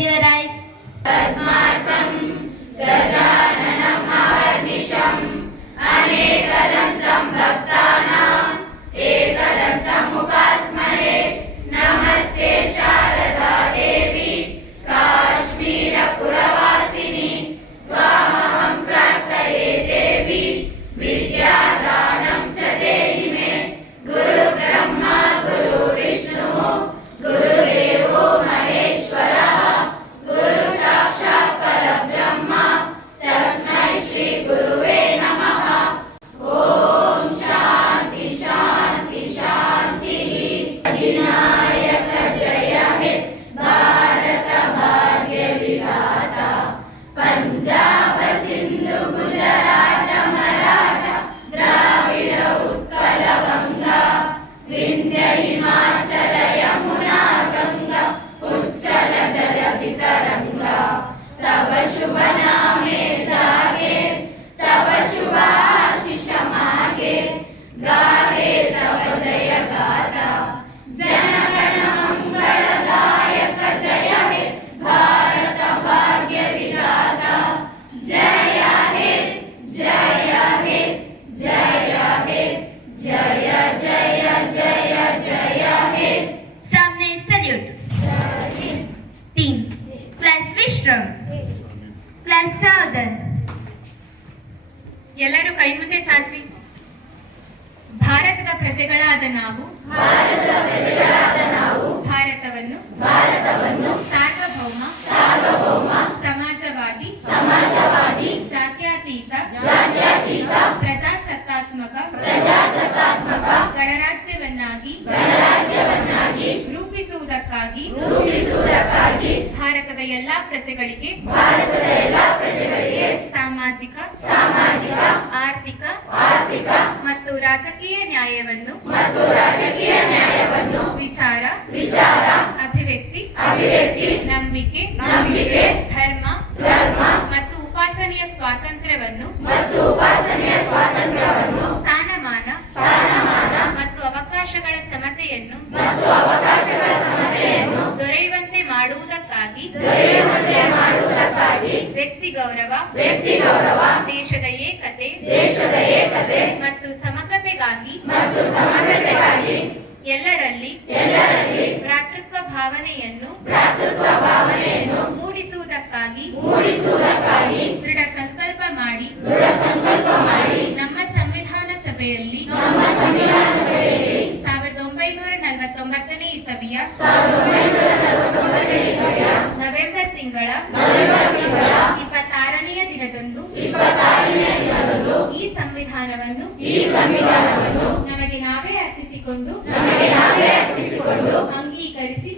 Close your eyes. Padmarkam Gajananam Maharnisham Anekadantam Bhaktanam Ekadantam Upasmare Namaste Sharada Devi Kashmira Puravasini Tvamaham Prarthaye Devi Vidyadanam Cha Dehi Me Guru Brahma Guru Vishnu Guru Devo Maheshwara Guru Sakshat Parabrahma Tasmai Shri Guruve Namaha Om Shanti Shanti Shanti Vinayaka Jaya He Bharata Bhagya Vidhata Punjab Sindhu Gujarat Maratha Dravida Utkala Vanga Vindhya Himachala Yamuna Ganga Uchala Jala Sitaranga Tava Shubha Name Jage Tava Shubha Ashisha Mage Gahe Tava Jaya Gata Janagana Mangala Dayaka Jaya He Bharata Bhagya Vidhata Jaya He Jaya He Jaya He Jaya Jaya Jaya Jaya He सामने salute. तीन. Class विश्रम. Class सावधान. ಎಲ್ಲರೂ ಕೈ ಮುಂದೆ ಚಾಚಿ. ಭಾರತದ ಪ್ರಜೆಗಳಾದ ನಾವು ಭಾರತವನ್ನು ಸಾರ್ವಭೌಮ ಸಮಾಜವಾದಿ ಜಾತ್ಯತೀತ ಪ್ರಜಾಸತ್ತಾತ್ಮಕ ಗಣರಾಜ್ಯವನ್ನಾಗಿ ರೂಪಿಸುವುದಕ್ಕಾಗಿ ಭಾರತದ ಎಲ್ಲಾ ಪ್ರಜೆಗಳಿಗೆ ಸಾಮಾಜಿಕ ಆರ್ಥಿಕ ಮತ್ತು ರಾಜಕೀಯ ನ್ಯಾಯವನ್ನು ವಿಚಾರ ಅಭಿವ್ಯಕ್ತಿ ನಂಬಿಕೆ ಧರ್ಮ ಮತ್ತು ಉಪಾಸನೆಯ ಸ್ವಾತಂತ್ರ್ಯವನ್ನು ಸ್ಥಾನಮಾನ ಮತ್ತು ಅವಕಾಶಗಳ ಸಮತೆಯನ್ನು ದೊರೆಯುವಂತೆ ಮಾಡುವುದಕ್ಕಾಗಿ ವ್ಯಕ್ತಿ ಗೌರವ ದೇಶದ ಏಕತೆ ಮತ್ತು ಸಮಗ್ರತೆಗಾಗಿ ಎಲ್ಲರಲ್ಲಿ ಭ್ರಾತೃತ್ವ ಭಾವನೆಯನ್ನು ಮೂಡಿಸುವುದಕ್ಕಾಗಿ ದೃಢ ಸಂಕಲ್ಪ ಮಾಡಿ ನಮ್ಮ ಸಂವಿಧಾನ ಸಭೆಯಲ್ಲಿ 1949ನೇ ಇಸವಿಯ ನವೆಂಬರ್ ತಿಂಗಳ 26ನೆಯ ದಿನದಂದು ಈ ಸಂವಿಧಾನವನ್ನು ನಮಗೆ ನಾವೇ ಅರ್ಪಿಸಿಕೊಂಡು ಅಂಗೀಕರಿಸಿ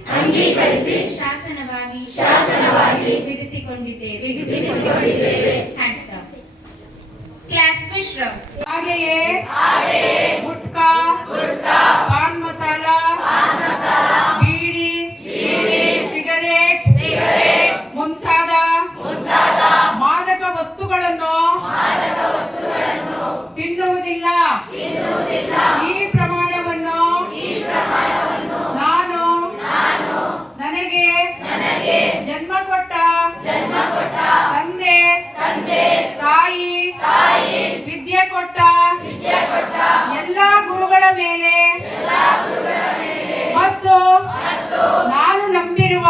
ಶಾಸನವಾಗಿ ವಿಧಿಸಿಕೊಂಡಿದ್ದೇವೆ. ಕ್ಲಾಸ್ ವಿಶ್ರಮ್. ಹಾಗೆಯೇ ಗುಟ್ಕಾ ಪಾನ್ ಮಸಾಲ ಬೀಡಿ ಸಿಗರೇಟ್ ಮುಂತಾದ ಮಾದಕ ವಸ್ತುಗಳನ್ನು ತಿನ್ನುವುದಿಲ್ಲ. ಈ ಪ್ರಮಾಣವನ್ನು ನಾನು ನನಗೆ ಜನ್ಮ ಕೊಟ್ಟ ತಂದೆ ತಾಯಿ ವಿದ್ಯೆ ಕೊಟ್ಟ ಎಲ್ಲ ಗುರುಗಳ ಮೇಲೆ ಮತ್ತು ನಾನು ನಂಬಿರುವ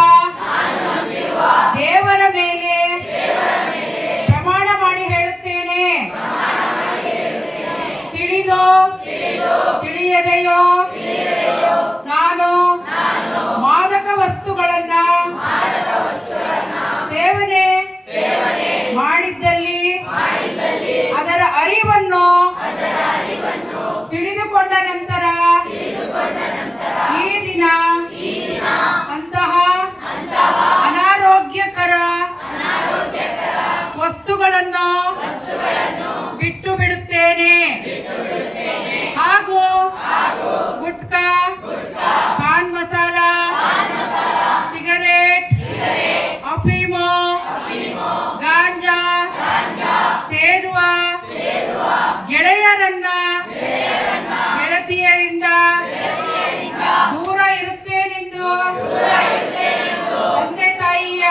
ದೇವರ ಮೇಲೆ ಪ್ರಮಾಣ ಮಾಡಿ ಹೇಳುತ್ತೇನೆ. ತಿಳಿದೋ ತಿಳಿಯದೆಯೋ ನಾನು ಮಾದಕ ವಸ್ತುಗಳನ್ನ ಸೇವನೆ ಮಾಡಿದ್ದಲ್ಲಿ ಅದರ ಅರಿವನ್ನು ತಿಳಿದುಕೊಂಡ ನಂತರ ಈ ದಿನ ಅಂತಹ ಅನಾರೋಗ್ಯಕರ ವಸ್ತುಗಳನ್ನು ಬಿಟ್ಟು ಬಿಡುತ್ತೇನೆ. ಹಾಗೂ ಗುಟ್ಕಾ ಪಾನ್ ಮಸಾಲ ಸಿಗರೇಟ್ ಅಫೀಮು ಗಾಂಜಾ ಸೇದುವ ಗೆಳೆಯರನ್ನ ಗೆಳತಿಯರಿಂದ ದೂರ ಇರುತ್ತೇನೆಂದು ತಂದೆ ತಾಯಿಯ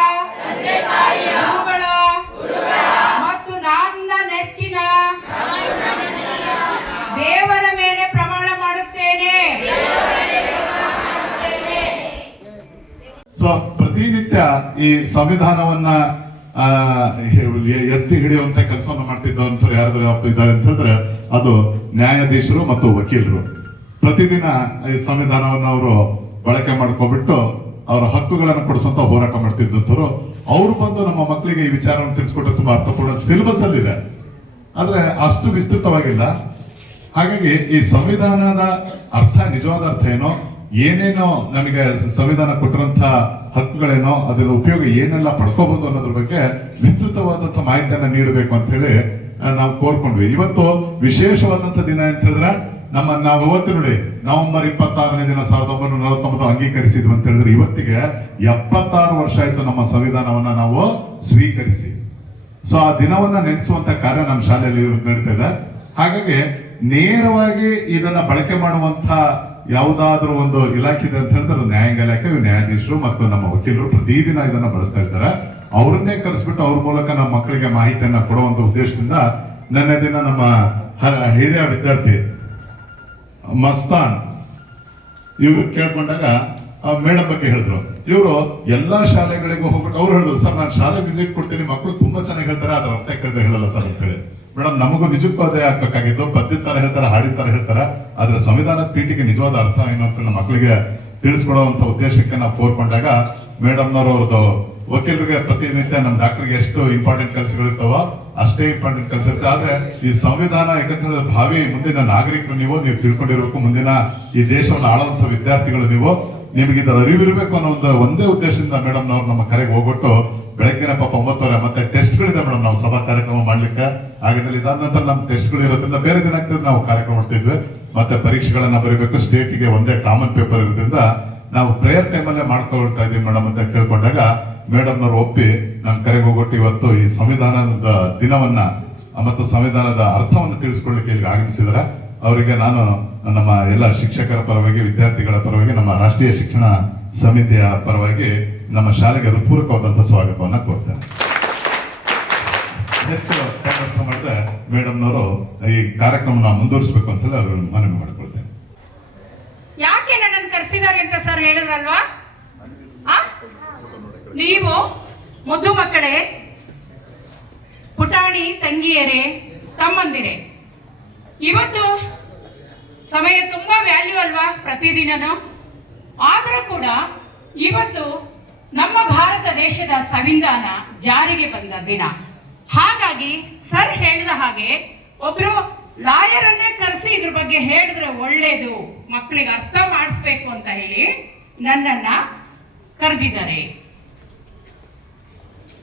ಈ ಸಂವಿಧಾನವನ್ನ ಎತ್ತಿ ಹಿಡಿಯುವಂತ ಕೆಲಸವನ್ನು ಮಾಡ್ತಿದ್ದವಂತವ್ರು ಯಾರಾದ್ರೂ ಇದ್ದಾರೆ ಅಂತ ಹೇಳಿದ್ರೆ ಅದು ನ್ಯಾಯಾಧೀಶರು ಮತ್ತು ವಕೀಲರು. ಪ್ರತಿದಿನ ಈ ಸಂವಿಧಾನವನ್ನು ಅವರು ಬಳಕೆ ಮಾಡ್ಕೊಬಿಟ್ಟು ಅವರ ಹಕ್ಕುಗಳನ್ನು ಕೊಡಿಸುವಂತ ಹೋರಾಟ ಮಾಡ್ತಿದ್ದಂಥವ್ರು. ಅವ್ರು ಬಂದು ನಮ್ಮ ಮಕ್ಕಳಿಗೆ ಈ ವಿಚಾರವನ್ನು ತಿಳಿಸ್ಕೊಟ್ಟು ತುಂಬಾ ಅರ್ಥಪೂರ್ಣ ಸಿಲೆಬಸ್ ಅಲ್ಲಿ ಇದೆ, ಆದ್ರೆ ಅಷ್ಟು ವಿಸ್ತೃತವಾಗಿಲ್ಲ. ಹಾಗಾಗಿ ಈ ಸಂವಿಧಾನದ ಅರ್ಥ, ನಿಜವಾದ ಅರ್ಥ ಏನೋ, ಏನೇನೋ ನಮಗೆ ಸಂವಿಧಾನ ಕೊಟ್ಟಿರುವಂತಹ ಹಕ್ಕುಗಳೇನೋ, ಅದರ ಉಪಯೋಗ ಏನೆಲ್ಲ ಪಡ್ಕೋಬಹುದು ಅನ್ನೋದ್ರ ಬಗ್ಗೆ ವಿಸ್ತೃತವಾದಂತಹ ಮಾಹಿತಿಯನ್ನ ನೀಡಬೇಕು ಅಂತ ಹೇಳಿ ನಾವು ಕೋರ್ಕೊಂಡ್ವಿ. ಇವತ್ತು ವಿಶೇಷವಾದಂತ ದಿನ ಅಂತ ಹೇಳಿದ್ರೆ ನಾವು ಇವತ್ತು ನೋಡಿ ನವೆಂಬರ್ 26ನೇ ದಿನ 1949 ಅಂಗೀಕರಿಸಿದ್ವಿ ಅಂತ ಹೇಳಿದ್ರೆ ಇವತ್ತಿಗೆ 76 ವರ್ಷ ಆಯ್ತು ನಮ್ಮ ಸಂವಿಧಾನವನ್ನ ನಾವು ಸ್ವೀಕರಿಸಿ. ಸೊ ಆ ದಿನವನ್ನ ನೆನೆಸುವಂತ ಕಾರ್ಯ ನಮ್ಮ ಶಾಲೆಯಲ್ಲಿ ನಡೀತಾ ಇದೆ. ಹಾಗಾಗಿ ನೇರವಾಗಿ ಇದನ್ನ ಬಳಕೆ ಮಾಡುವಂತ ಯಾವುದಾದ್ರೂ ಒಂದು ಇಲಾಖೆ ಇದೆ ಅಂತ ಹೇಳಿದ್ರೆ ನ್ಯಾಯಾಂಗ ಇಲಾಖೆ, ನ್ಯಾಯಾಧೀಶರು ಮತ್ತು ನಮ್ಮ ವಕೀಲರು ಪ್ರತಿದಿನ ಇದನ್ನ ಬಳಸ್ತಾ ಇರ್ತಾರೆ. ಅವ್ರನ್ನೇ ಕರೆಸ್ಬಿಟ್ಟು ಅವ್ರ ಮೂಲಕ ನಮ್ಮ ಮಕ್ಕಳಿಗೆ ಮಾಹಿತಿಯನ್ನ ಕೊಡುವಂತ ಉದ್ದೇಶದಿಂದ ನನ್ನ ದಿನ ನಮ್ಮ ಹಿರಿಯ ವಿದ್ಯಾರ್ಥಿ ಮಸ್ತಾನ್ ಇವ್ರು ಕೇಳ್ಕೊಂಡಾಗ ಮೇಡಮ್ ಬಗ್ಗೆ ಹೇಳಿದ್ರು. ಇವರು ಎಲ್ಲಾ ಶಾಲೆಗಳಿಗೂ ಹೋಗ್ಬಿಟ್ಟು ಅವ್ರು ಹೇಳಿದ್ರು, ಸರ್ ನಾನು ಶಾಲೆ ವಿಸಿಟ್ ಕೊಡ್ತೀನಿ, ಮಕ್ಕಳು ತುಂಬಾ ಚೆನ್ನಾಗಿ ಹೇಳ್ತಾರೆ, ಅದ್ರ ಅರ್ಥ ಕೇಳಿದ್ರೆ ಹೇಳಲ್ಲ ಸರ್ ಅಂತ ಹೇಳಿ. ಮೇಡಮ್ ನಮಗೂ ನಿಜಕ್ಕೂ ಅದೇ ಆಗ್ಬೇಕಾಗಿತ್ತು, ಪದ್ಯ ತರ ಹೇಳ್ತಾರೆ, ಹಾಡಿನ ತರ ಹೇಳ್ತಾರೆ, ಆದ್ರೆ ಸಂವಿಧಾನದ ಪೀಠಿಗೆ ನಿಜವಾದ ಅರ್ಥ ಏನು ಅಂತ ನಮ್ಮ ಮಕ್ಕಳಿಗೆ ತಿಳಿಸ್ಕೊಡುವಂತ ಉದ್ದೇಶಕ್ಕೆ ನಾವು ಕೋರ್ಕೊಂಡಾಗ ಮೇಡಮ್ನವರು ಅವ್ರದ್ದು ವಕೀಲರಿಗೆ ಪ್ರತಿನಿತ್ಯ ನಮ್ಮ ಡಾಕ್ಟರ್ಗೆ ಎಷ್ಟು ಇಂಪಾರ್ಟೆಂಟ್ ಕೆಲಸಗಳಿರ್ತಾವೋ ಅಷ್ಟೇ ಇಂಪಾರ್ಟೆಂಟ್ ಕೆಲಸ ಇರುತ್ತೆ. ಆದ್ರೆ ಈ ಸಂವಿಧಾನ ಯಾಕಂದ್ರೆ ಭಾವಿ ಮುಂದಿನ ನಾಗರಿಕರು ನೀವು ತಿಳ್ಕೊಂಡಿರ್ಬೇಕು, ಮುಂದಿನ ಈ ದೇಶವನ್ನು ಆಳುವಂತ ವಿದ್ಯಾರ್ಥಿಗಳು ನೀವು, ನಿಮಗೆ ಇದರ ಅರಿವಿರ್ಬೇಕು ಅನ್ನೋ ಒಂದೇ ಉದ್ದೇಶದಿಂದ ಮೇಡಮ್ ನವ್ರು ನಮ್ಮ ಕರೆಗೆ ಹೋಗ್ಬಿಟ್ಟು ಬೆಳಗ್ಗಿನ ಪಾಪ 9:30 ಮತ್ತೆ ಟೆಸ್ಟ್ಗಳಿದೆ ಮೇಡಮ್, ನಾವು ಸಭಾ ಕಾರ್ಯಕ್ರಮ ಮಾಡ್ಲಿಕ್ಕೆ ಆಗಿದ್ದಲ್ಲಿ. ಇದಾದ ನಂತರ ನಮ್ಮ ಟೆಸ್ಟ್ಗಳು ಇರೋದ್ರಿಂದ ಬೇರೆ ದಿನ ಆಗ್ತದೆ ನಾವು ಕಾರ್ಯಕ್ರಮ ಮಾಡ್ತಿದ್ವಿ. ಮತ್ತೆ ಪರೀಕ್ಷೆಗಳನ್ನ ಬರೀಬೇಕು, ಸ್ಟೇಟಿಗೆ ಒಂದೇ ಕಾಮನ್ ಪೇಪರ್ ಇರೋದ್ರಿಂದ ನಾವು ಪ್ರೇಯರ್ ಟೈಮಲ್ಲೇ ಮಾಡ್ಕೊಳ್ತಾ ಇದೀವಿ ಮೇಡಮ್ ಅಂತ ಕೇಳ್ಕೊಂಡಾಗ ಮೇಡಮ್ನವ್ರು ಒಪ್ಪಿ ನನ್ನ ಕರೆಗೆ ಹೋಗ್ಬಿಟ್ಟು ಇವತ್ತು ಈ ಸಂವಿಧಾನದ ದಿನವನ್ನ ಮತ್ತು ಸಂವಿಧಾನದ ಅರ್ಥವನ್ನು ತಿಳಿಸ್ಕೊಳ್ಳಿಕ್ಕೆ ಇಲ್ಲಿ ಆಗಮಿಸಿದರೆ ಅವರಿಗೆ ನಾನು ನಮ್ಮ ಎಲ್ಲ ಶಿಕ್ಷಕರ ಪರವಾಗಿ, ವಿದ್ಯಾರ್ಥಿಗಳ ಪರವಾಗಿ, ನಮ್ಮ ರಾಷ್ಟ್ರೀಯ ಶಿಕ್ಷಣ ಸಮಿತಿಯ ಪರವಾಗಿ ನಮ್ಮ ಶಾಲೆಗೆ ಹೃತ್ಪೂರ್ವಕವಾದಂತಹ ಸ್ವಾಗತವನ್ನ ಕೊಡ್ತೇನೆ. ಹೆಚ್ಚು ಮಾಡಿದ್ರೆ ಮೇಡಮ್ನವರು ಈ ಕಾರ್ಯಕ್ರಮ ಮುಂದುವರಿಸಬೇಕು ಅಂತ ಹೇಳಿ ಅವರು ಮನವಿ ಮಾಡಿಕೊಳ್ತೇನೆ. ಯಾಕೆ ನನ್ನನ್ನು ಕರೆಸಿದ್ದಾರೆ ಅಂತ ಸರ್ ಹೇಳಿದ್ರಲ್ವಾ? ನೀವು ಮುದ್ದು ಮಕ್ಕಳೇ, ಪುಟಾಣಿ ತಂಗಿಯರೇ, ತಮ್ಮಂದಿರೇ, ಇವತ್ತು ಸಮಯ ತುಂಬಾ ವ್ಯಾಲ್ಯೂ ಅಲ್ವಾ ಪ್ರತಿದಿನನೂ. ಆದರೂ ಕೂಡ ಇವತ್ತು ನಮ್ಮ ಭಾರತ ದೇಶದ ಸಂವಿಧಾನ ಜಾರಿಗೆ ಬಂದ ದಿನ. ಹಾಗಾಗಿ ಸರ್ ಹೇಳಿದ ಹಾಗೆ ಒಬ್ರು ಲಾಯರನ್ನೇ ಕರೆಸಿ ಇದ್ರ ಬಗ್ಗೆ ಹೇಳಿದ್ರೆ ಒಳ್ಳೇದು, ಮಕ್ಕಳಿಗೆ ಅರ್ಥ ಮಾಡಿಸ್ಬೇಕು ಅಂತ ಹೇಳಿ ನನ್ನನ್ನ ಕರೆದಿದ್ದಾರೆ.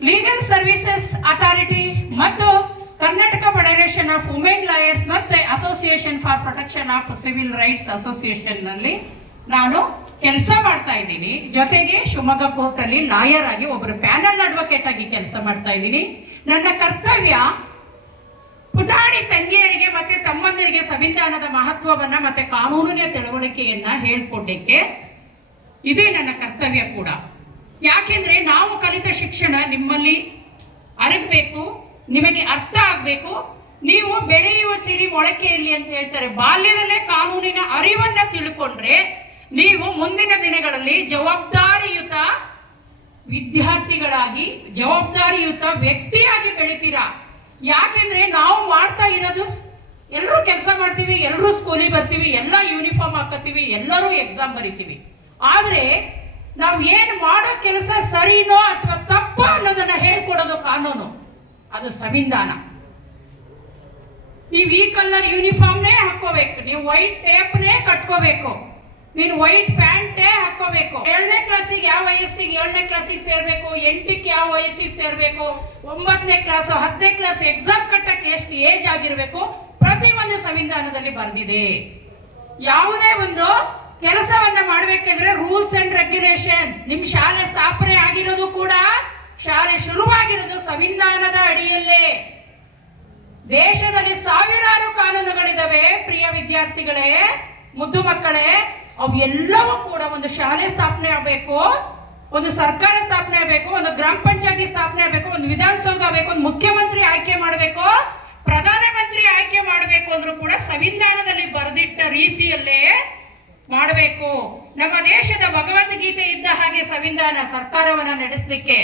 ಲೀಗಲ್ ಸರ್ವಿಸಸ್ ಅಥಾರಿಟಿ ಮತ್ತು Karnataka federation of women lawyers ಮತ್ತೆ association for protection of civil rights association ನಲ್ಲಿ ನಾನು ಕೆಲಸ ಮಾಡ್ತಾ ಇದ್ದೀನಿ. ಜೊತೆಗೆ ಶಿವಮೊಗ್ಗ ಕೋರ್ಟ್ ಅಲ್ಲಿ ಲಾಯರ್ ಆಗಿ ಒಬ್ಬರು ಪ್ಯಾನಲ್ ಅಡ್ವೊಕೇಟ್ ಆಗಿ ಕೆಲಸ ಮಾಡ್ತಾ ಇದ್ದೀನಿ. ನನ್ನ ಕರ್ತವ್ಯ ಪುಟಾಣಿ ತಂಗಿಯರಿಗೆ ಮತ್ತೆ ತಮ್ಮಂದಿರಿಗೆ ಸಂವಿಧಾನದ ಮಹತ್ವವನ್ನ ಮತ್ತೆ ಕಾನೂನಿನ ತಿಳುವಳಿಕೆಯನ್ನ ಹೇಳ್ಕೊಡ್ಲಿಕ್ಕೆ ಇದೇ ನನ್ನ ಕರ್ತವ್ಯ ಕೂಡ. ಯಾಕೆಂದ್ರೆ ನಾವು ಕಲಿತ ಶಿಕ್ಷಣ ನಿಮ್ಮಲ್ಲಿ ಅರಗಬೇಕು, ನಿಮಗೆ ಅರ್ಥ ಆಗ್ಬೇಕು. ನೀವು ಬೆಳೆಯುವ ಸಿರಿ ಮೊಳಕೆಯಲ್ಲಿ ಅಂತ ಹೇಳ್ತಾರೆ, ಬಾಲ್ಯದಲ್ಲೇ ಕಾನೂನಿನ ಅರಿವನ್ನ ತಿಳ್ಕೊಂಡ್ರೆ ನೀವು ಮುಂದಿನ ದಿನಗಳಲ್ಲಿ ಜವಾಬ್ದಾರಿಯುತ ವಿದ್ಯಾರ್ಥಿಗಳಾಗಿ, ಜವಾಬ್ದಾರಿಯುತ ವ್ಯಕ್ತಿಯಾಗಿ ಬೆಳಿತೀರಾ. ಯಾಕೆಂದ್ರೆ ನಾವು ಮಾಡ್ತಾ ಇರೋದು, ಎಲ್ಲರೂ ಕೆಲಸ ಮಾಡ್ತೀವಿ, ಎಲ್ಲರೂ ಸ್ಕೂಲಿಗೆ ಬರ್ತೀವಿ, ಎಲ್ಲ ಯೂನಿಫಾರ್ಮ್ ಹಾಕತ್ತೀವಿ, ಎಲ್ಲರೂ ಎಕ್ಸಾಮ್ ಬರಿತೀವಿ. ಆದ್ರೆ ನಾವು ಏನ್ ಮಾಡೋ ಕೆಲಸ ಸರಿನೋ ಅಥವಾ ತಪ್ಪೋ ಅನ್ನೋದನ್ನ ಹೇಳ್ಕೊಡೋದು ಕಾನೂನು, ಅದು ಸಂವಿಧಾನ. ನೀವು ಈ ಕಲರ್ ಯೂನಿಫಾರ್ಮ್ನೇ ಹಾಕೋಬೇಕು, ನೀವು ವೈಟ್ ಟೇಪ್ನೇ ಕಟ್ಕೋಬೇಕು, ನೀನು ವೈಟ್ ಪ್ಯಾಂಟೇ ಹಾಕೋಬೇಕು. 7ನೇ ಕ್ಲಾಸಿಗೆ ಯಾವ ವಯಸ್ಸಿಗೆ 7ನೇ ಕ್ಲಾಸಿಗೆ ಸೇರ್ಬೇಕು, 8ಕ್ಕೆ ಯಾವ ವಯಸ್ಸಿಗೆ ಸೇರ್ಬೇಕು, 9ನೇ ಕ್ಲಾಸ್ 10ನೇ ಕ್ಲಾಸ್ ಎಕ್ಸಾಮ್ ಕಟ್ಟಕ್ಕೆ ಎಷ್ಟು ಏಜ್ ಆಗಿರ್ಬೇಕು, ಪ್ರತಿಯೊಂದು ಸಂವಿಧಾನದಲ್ಲಿ ಬರೆದಿದೆ. ಯಾವುದೇ ಒಂದು ಕೆಲಸವನ್ನ ಮಾಡಬೇಕಿದ್ರೆ ರೂಲ್ಸ್ ಅಂಡ್ ರೆಗ್ಯುಲೇಷನ್ಸ್. ನಿಮ್ ಶಾಲೆ ಸ್ಥಾಪನೆ ಆಗಿರೋದು ಕೂಡ, ಶಾಲೆ ಶುರುವಾಗಿರೋದು ಸಂವಿಧಾನದ ಅಡಿಯಲ್ಲೇ. ದೇಶದಲ್ಲಿ ಸಾವಿರಾರು ಕಾನೂನುಗಳಿದಾವೆ ಪ್ರಿಯ ವಿದ್ಯಾರ್ಥಿಗಳೇ, ಮುದ್ದು ಮಕ್ಕಳೇ. ಅವು ಎಲ್ಲವೂ ಕೂಡ ಒಂದು ಶಾಲೆ ಸ್ಥಾಪನೆ ಆಗಬೇಕು, ಒಂದು ಸರ್ಕಾರ ಸ್ಥಾಪನೆ ಆಗಬೇಕು, ಒಂದು ಗ್ರಾಮ ಪಂಚಾಯತಿ ಸ್ಥಾಪನೆ ಆಗಬೇಕು, ಒಂದು ವಿಧಾನಸೌಧ ಆಗಬೇಕು, ಒಂದು ಮುಖ್ಯಮಂತ್ರಿ ಆಯ್ಕೆ ಮಾಡಬೇಕು, ಪ್ರಧಾನಮಂತ್ರಿ ಆಯ್ಕೆ ಮಾಡಬೇಕು ಅಂದ್ರೂ ಕೂಡ ಸಂವಿಧಾನದಲ್ಲಿ ಬರೆದಿಟ್ಟ ರೀತಿಯಲ್ಲೇ ಮಾಡಬೇಕು. ನಮ್ಮ ದೇಶದ ಭಗವದ್ಗೀತೆ ಇದ್ದ ಹಾಗೆ ಸಂವಿಧಾನ ಸರ್ಕಾರವನ್ನ ನಡೆಸಲಿಕ್ಕೆ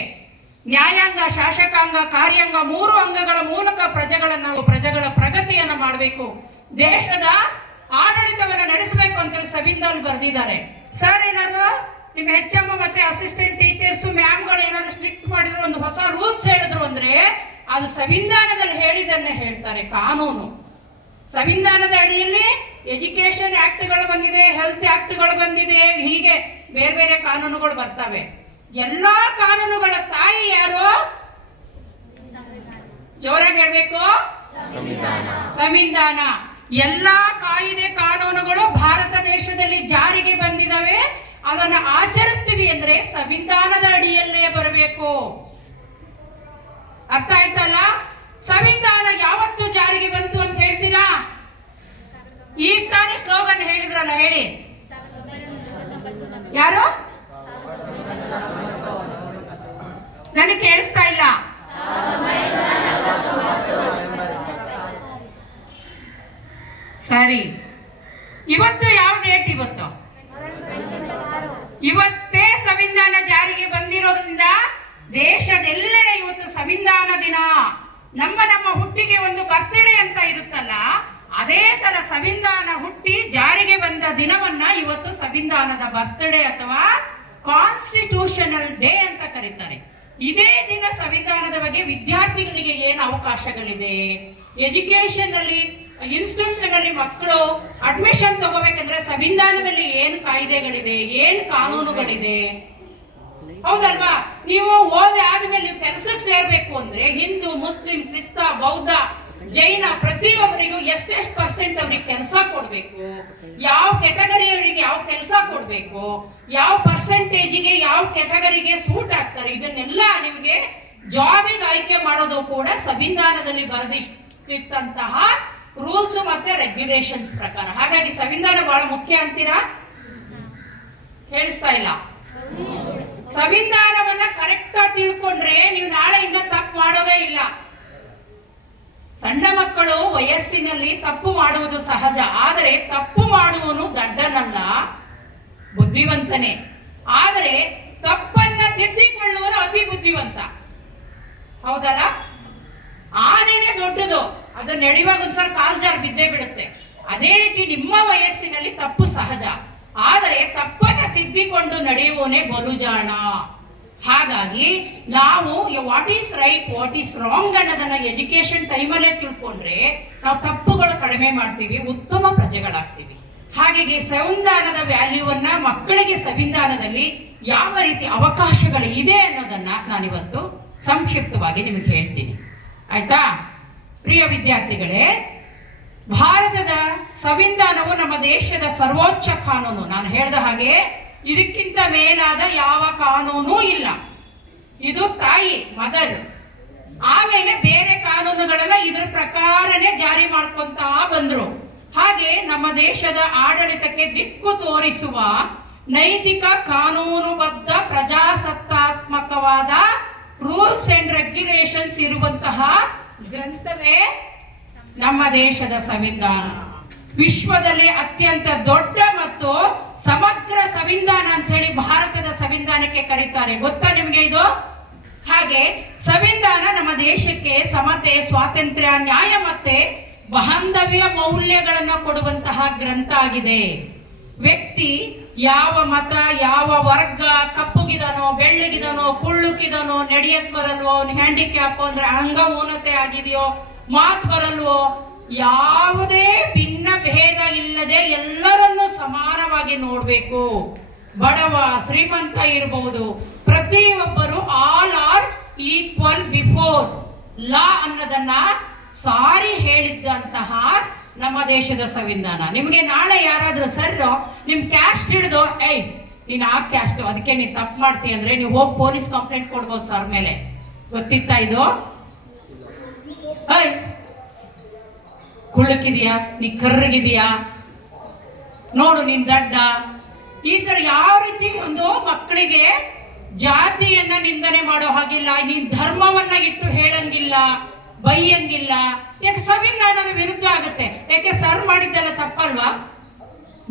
ನ್ಯಾಯಾಂಗ, ಶಾಸಕಾಂಗ, ಕಾರ್ಯಾಂಗ 3 ಅಂಗಗಳ ಮೂಲಕ ಪ್ರಜೆಗಳ ಪ್ರಗತಿಯನ್ನ ಮಾಡಬೇಕು, ದೇಶದ ಆಡಳಿತವನ್ನ ನಡೆಸಬೇಕು ಅಂತೇಳಿ ಸಂವಿಧಾನ ಬರೆದಿದ್ದಾರೆ. ಸರ್ ಏನಾದ್ರು ನಿಮ್ಮ HM ಮತ್ತೆ ಅಸಿಸ್ಟೆಂಟ್ ಟೀಚರ್ಸ್ ಮ್ಯಾಮ್ಗಳು ಏನಾದ್ರು ಸ್ಟ್ರಿಕ್ಟ್ ಮಾಡಿದ್ರು, ಒಂದು ಹೊಸ ರೂಲ್ಸ್ ಹೇಳಿದ್ರು ಅಂದ್ರೆ ಅದು ಸಂವಿಧಾನದಲ್ಲಿ ಹೇಳಿದನ್ನೇ ಹೇಳ್ತಾರೆ. ಕಾನೂನು ಸಂವಿಧಾನದ ಅಡಿಯಲ್ಲಿ ಎಜುಕೇಶನ್ ಆಕ್ಟ್ಗಳು ಬಂದಿದೆ, ಹೆಲ್ತ್ ಆಕ್ಟ್ಗಳು ಬಂದಿದೆ, ಹೀಗೆ ಬೇರೆ ಬೇರೆ ಕಾನೂನುಗಳು ಬರ್ತವೆ. ಎಲ್ಲಾ ಕಾನೂನುಗಳ ತಾಯಿ ಯಾರು? ಜೋರಾಗಿ ಹೇಳ್ಬೇಕು, ಸಂವಿಧಾನ. ಎಲ್ಲಾ ಕಾಯಿದೆ ಕಾನೂನುಗಳು ಭಾರತ ದೇಶದಲ್ಲಿ ಜಾರಿಗೆ ಬಂದಿದ್ದಾವೆ. ಅದನ್ನು ಆಚರಿಸ್ತೀವಿ ಅಂದ್ರೆ ಸಂವಿಧಾನದ ಅಡಿಯಲ್ಲೇ ಬರಬೇಕು. ಅರ್ಥ ಆಯ್ತಲ್ಲ? ಸಂವಿಧಾನ ಯಾವತ್ತು ಜಾರಿಗೆ ಬಂತು ಅಂತ ಹೇಳ್ತೀರಾ? ಈಗ ತಾನೇ ಸ್ಲೋಗನ್ ಹೇಳಿದ್ರಲ್ಲ, ಹೇಳಿ. ಯಾರು? ನನಗೆ ಕೇಳಿಸ್ತಾ ಇಲ್ಲ. ಸರಿ, ಇವತ್ತು ಯಾವ ಡೇಟ್? ಇವತ್ತೇ ಸಂವಿಧಾನ ಜಾರಿಗೆ ಬಂದಿರೋದ್ರಿಂದ ದೇಶದೆಲ್ಲೆಡೆ ಇವತ್ತು ಸಂವಿಧಾನ ದಿನ. ನಮ್ಮ ಹುಟ್ಟಿಗೆ ಒಂದು ಬರ್ತಡೇ ಅಂತ ಇರುತ್ತಲ್ಲ, ಅದೇ ತರ ಸಂವಿಧಾನ ಹುಟ್ಟಿ ಜಾರಿಗೆ ಬಂದ ದಿನವನ್ನ ಇವತ್ತು ಸಂವಿಧಾನದ ಬರ್ತಡೇ ಅಥವಾ ಕಾನ್ಸ್ಟಿಟ್ಯೂಷನಲ್ ಡೇ ಅಂತ ಕರೀತಾರೆ. ಇದೇ ದಿನ ಸಂವಿಧಾನದ ಬಗ್ಗೆ ವಿದ್ಯಾರ್ಥಿಗಳಿಗೆ ಏನು ಅವಕಾಶಗಳಿದೆ, ಎಜುಕೇಶನ್ ಅಲ್ಲಿ ಇನ್ಸ್ಟಿಟ್ಯೂಷನ್ ಅಲ್ಲಿ ಮಕ್ಕಳು ಅಡ್ಮಿಷನ್ ತಗೋಬೇಕಂದ್ರೆ ಸಂವಿಧಾನದಲ್ಲಿ ಏನು ಕಾಯ್ದೆಗಳಿದೆ, ಏನು ಕಾನೂನುಗಳಿದೆ, ಹೌದಲ್ವಾ? ನೀವು ಓದಿ ಆದ್ಮೇಲೆ ನೀವು ಕೆಲಸಕ್ಕೆ ಸೇರ್ಬೇಕು ಅಂದ್ರೆ ಹಿಂದೂ, ಮುಸ್ಲಿಂ, ಕ್ರಿಸ್ತ, ಬೌದ್ಧ, ಜೈನ ಪ್ರತಿಯೊಬ್ಬರಿಗೂ ಎಷ್ಟೆಷ್ಟು ಪರ್ಸೆಂಟ್ ಅವ್ರಿಗೆ ಕೆಲಸ ಕೊಡ್ಬೇಕು, ಯಾವ ಕೆಟಗರಿ ಅವರಿಗೆ ಯಾವ ಕೆಲಸ ಕೊಡ್ಬೇಕು, ಯಾವ ಪರ್ಸೆಂಟೇಜಿಗೆ ಯಾವ ಕೆಟಗರಿಗೆ ಸೂಟ್ ಆಗ್ತಾರೆ, ಇದನ್ನೆಲ್ಲ ನಿಮಗೆ ಜಾಬಿಗೆ ಆಯ್ಕೆ ಮಾಡೋದು ಕೂಡ ಸಂವಿಧಾನದಲ್ಲಿ ಬರೆದಿಟ್ಟಂತಹ ರೂಲ್ಸ್ ಮತ್ತೆ ರೆಗ್ಯುಲೇಷನ್ಸ್ ಪ್ರಕಾರ. ಹಾಗಾಗಿ ಸಂವಿಧಾನ ಬಹಳ ಮುಖ್ಯ ಅಂತೀರಾ? ಕೇಳಿಸ್ತಾ ಇಲ್ಲ? ಸಂವಿಧಾನವನ್ನ ಕರೆಕ್ಟ್ ಆಗಿ ತಿಳ್ಕೊಂಡ್ರೆ ನೀವು ನಾಳೆಯಿಂದ ತಪ್ಪು ಮಾಡೋದೇ ಇಲ್ಲ. ಸಣ್ಣ ಮಕ್ಕಳು ವಯಸ್ಸಿನಲ್ಲಿ ತಪ್ಪು ಮಾಡುವುದು ಸಹಜ, ಆದರೆ ತಪ್ಪು ಮಾಡುವನು ದಡ್ಡನಲ್ಲ, ಬುದ್ಧಿವಂತನೇ. ಆದರೆ ತಪ್ಪನ್ನ ತಿದ್ದಿಕೊಳ್ಳುವನು ಅತಿ ಬುದ್ಧಿವಂತ. ಹೌದಲ್ಲ? ಆನೆನೇ ದೊಡ್ಡದು, ಅದು ನಡೆಯುವಾಗ ಒಂದ್ಸಲ ಕಾಲ್ ಜಾರ್ ಬಿದ್ದೇ ಬಿಡುತ್ತೆ. ಅದೇ ರೀತಿ ನಿಮ್ಮ ವಯಸ್ಸಿನಲ್ಲಿ ತಪ್ಪು ಸಹಜ, ಆದರೆ ತಪ್ಪನ್ನ ತಿದ್ದಿಕೊಂಡು ನಡೆಯುವನೇ ಬಲುಜಾಣ. ಹಾಗಾಗಿ ನಾವು what is right, what is wrong ಅನ್ನೋದನ್ನ ಎಜುಕೇಶನ್ ಟೈಮಲ್ಲೇ ತಿಳ್ಕೊಂಡ್ರೆ ನಾವು ತಪ್ಪುಗಳು ಕಡಿಮೆ ಮಾಡ್ತೀವಿ, ಉತ್ತಮ ಪ್ರಜೆಗಳಾಗ್ತೀವಿ. ಹಾಗಾಗಿ ಸಂವಿಧಾನದ ವ್ಯಾಲ್ಯೂವನ್ನ ಮಕ್ಕಳಿಗೆ ಸಂವಿಧಾನದಲ್ಲಿ ಯಾವ ರೀತಿ ಅವಕಾಶಗಳು ಇದೆ ಅನ್ನೋದನ್ನ ನಾನಿವತ್ತು ಸಂಕ್ಷಿಪ್ತವಾಗಿ ನಿಮಗೆ ಹೇಳ್ತೀನಿ. ಆಯ್ತಾ? ಪ್ರಿಯ ವಿದ್ಯಾರ್ಥಿಗಳೇ, ಭಾರತದ ಸಂವಿಧಾನವು ನಮ್ಮ ದೇಶದ ಸರ್ವೋಚ್ಚ ಕಾನೂನು. ನಾನು ಹೇಳಿದ ಹಾಗೆ ಇದಕ್ಕಿಂತ ಮೇಲಾದ ಯಾವ ಕಾನೂನು ಇಲ್ಲ. ಇದು ತಾಯಿ, ಮದರ್. ಆಮೇಲೆ ಬೇರೆ ಕಾನೂನುಗಳೆಲ್ಲ ಇದ್ರ ಪ್ರಕಾರನೇ ಜಾರಿ ಮಾಡ್ಕೊಂತ ಬಂದ್ರು. ಹಾಗೆ ನಮ್ಮ ದೇಶದ ಆಡಳಿತಕ್ಕೆ ದಿಕ್ಕು ತೋರಿಸುವ ನೈತಿಕ, ಕಾನೂನುಬದ್ಧ, ಪ್ರಜಾಸತ್ತಾತ್ಮಕವಾದ ರೂಲ್ಸ್ ಅಂಡ್ ರೆಗ್ಯುಲೇಷನ್ಸ್ ಇರುವಂತಹ ಗ್ರಂಥವೇ ನಮ್ಮ ದೇಶದ ಸಂವಿಧಾನ. ವಿಶ್ವದಲ್ಲಿ ಅತ್ಯಂತ ದೊಡ್ಡ ಮತ್ತು ಸಮಗ್ರ ಸಂವಿಧಾನ ಅಂತ ಹೇಳಿ ಭಾರತದ ಸಂವಿಧಾನಕ್ಕೆ ಕರೀತಾರೆ. ಗೊತ್ತಾ ನಿಮಗೆ ಇದು? ಹಾಗೆ ಸಂವಿಧಾನ ನಮ್ಮ ದೇಶಕ್ಕೆ ಸಮತೆ, ಸ್ವಾತಂತ್ರ್ಯ, ನ್ಯಾಯ ಮತ್ತೆ ಬಾಂಧವ್ಯ ಮೌಲ್ಯಗಳನ್ನು ಕೊಡುವಂತಹ ಗ್ರಂಥ ಆಗಿದೆ. ವ್ಯಕ್ತಿ ಯಾವ ಮತ, ಯಾವ ವರ್ಗ, ಕಪ್ಪುಗಿದನೋ, ಬೆಳ್ಳಗಿದನೋ, ಕುಳ್ಳುಕಿದನೋ, ನಡೆಯಕ್ ಬರಲ್ವೋ, ಅವನು ಹ್ಯಾಂಡಿಕ್ಯಾಪ್ ಅಂದ್ರೆ ಅಂಗಮೂನತೆ ಆಗಿದೆಯೋ, ಮಾತು ಬರಲ್ವೋ, ಯಾವುದೇ ಭಿನ್ನ ಭೇದ ಇಲ್ಲದೆ ಎಲ್ಲರನ್ನೂ ಸಮಾನವಾಗಿ ನೋಡ್ಬೇಕು. ಬಡವ, ಶ್ರೀಮಂತ ಇರಬಹುದು, ಪ್ರತಿಯೊಬ್ಬರು all are equal before law ಅನ್ನೋದನ್ನ ಸಾರಿ ಹೇಳಿದ್ದಂತಹ ನಮ್ಮ ದೇಶದ ಸಂವಿಧಾನ. ನಿಮಗೆ ನಾಳೆ ಯಾರಾದ್ರೂ ಸರ್ ನಿಮ್ ಕ್ಯಾಸ್ಟ್ ಹಿಡಿದು ನೀನ್ ಆ ಕ್ಯಾಸ್ಟ್, ಅದಕ್ಕೆ ನೀನ್ ತಪ್ಪು ಮಾಡ್ತೀಯ ಅಂದ್ರೆ ನೀವು ಹೋಗಿ ಪೊಲೀಸ್ ಕಂಪ್ಲೇಂಟ್ ಕೊಡ್ಬೋದು ಸರ್ ಮೇಲೆ. ಗೊತ್ತಿತ್ತಾ ಇದು? ಕುಳ್ಳಕ್ಕಿದೀಯಾ, ನೀ ಕರ್ರಗಿದೀಯಾ, ನೋಡು ನೀನ್ ದಡ್ಡ, ಈ ತರ ಯಾವ ರೀತಿ ಒಂದು ಮಕ್ಕಳಿಗೆ ಜಾತಿಯನ್ನ ನಿಂದನೆ ಮಾಡೋ ಹಾಗಿಲ್ಲ, ನೀನ್ ಧರ್ಮವನ್ನ ಇಟ್ಟು ಹೇಳಂಗಿಲ್ಲ, ಬೈಯಂಗಿಲ್ಲ. ಯಾಕೆ ಸಂವಿಧಾನದ ವಿರುದ್ಧ ಆಗುತ್ತೆ. ಯಾಕೆ ಸರ್ ಮಾಡಿದ್ದೆಲ್ಲ ತಪ್ಪಲ್ವಾ?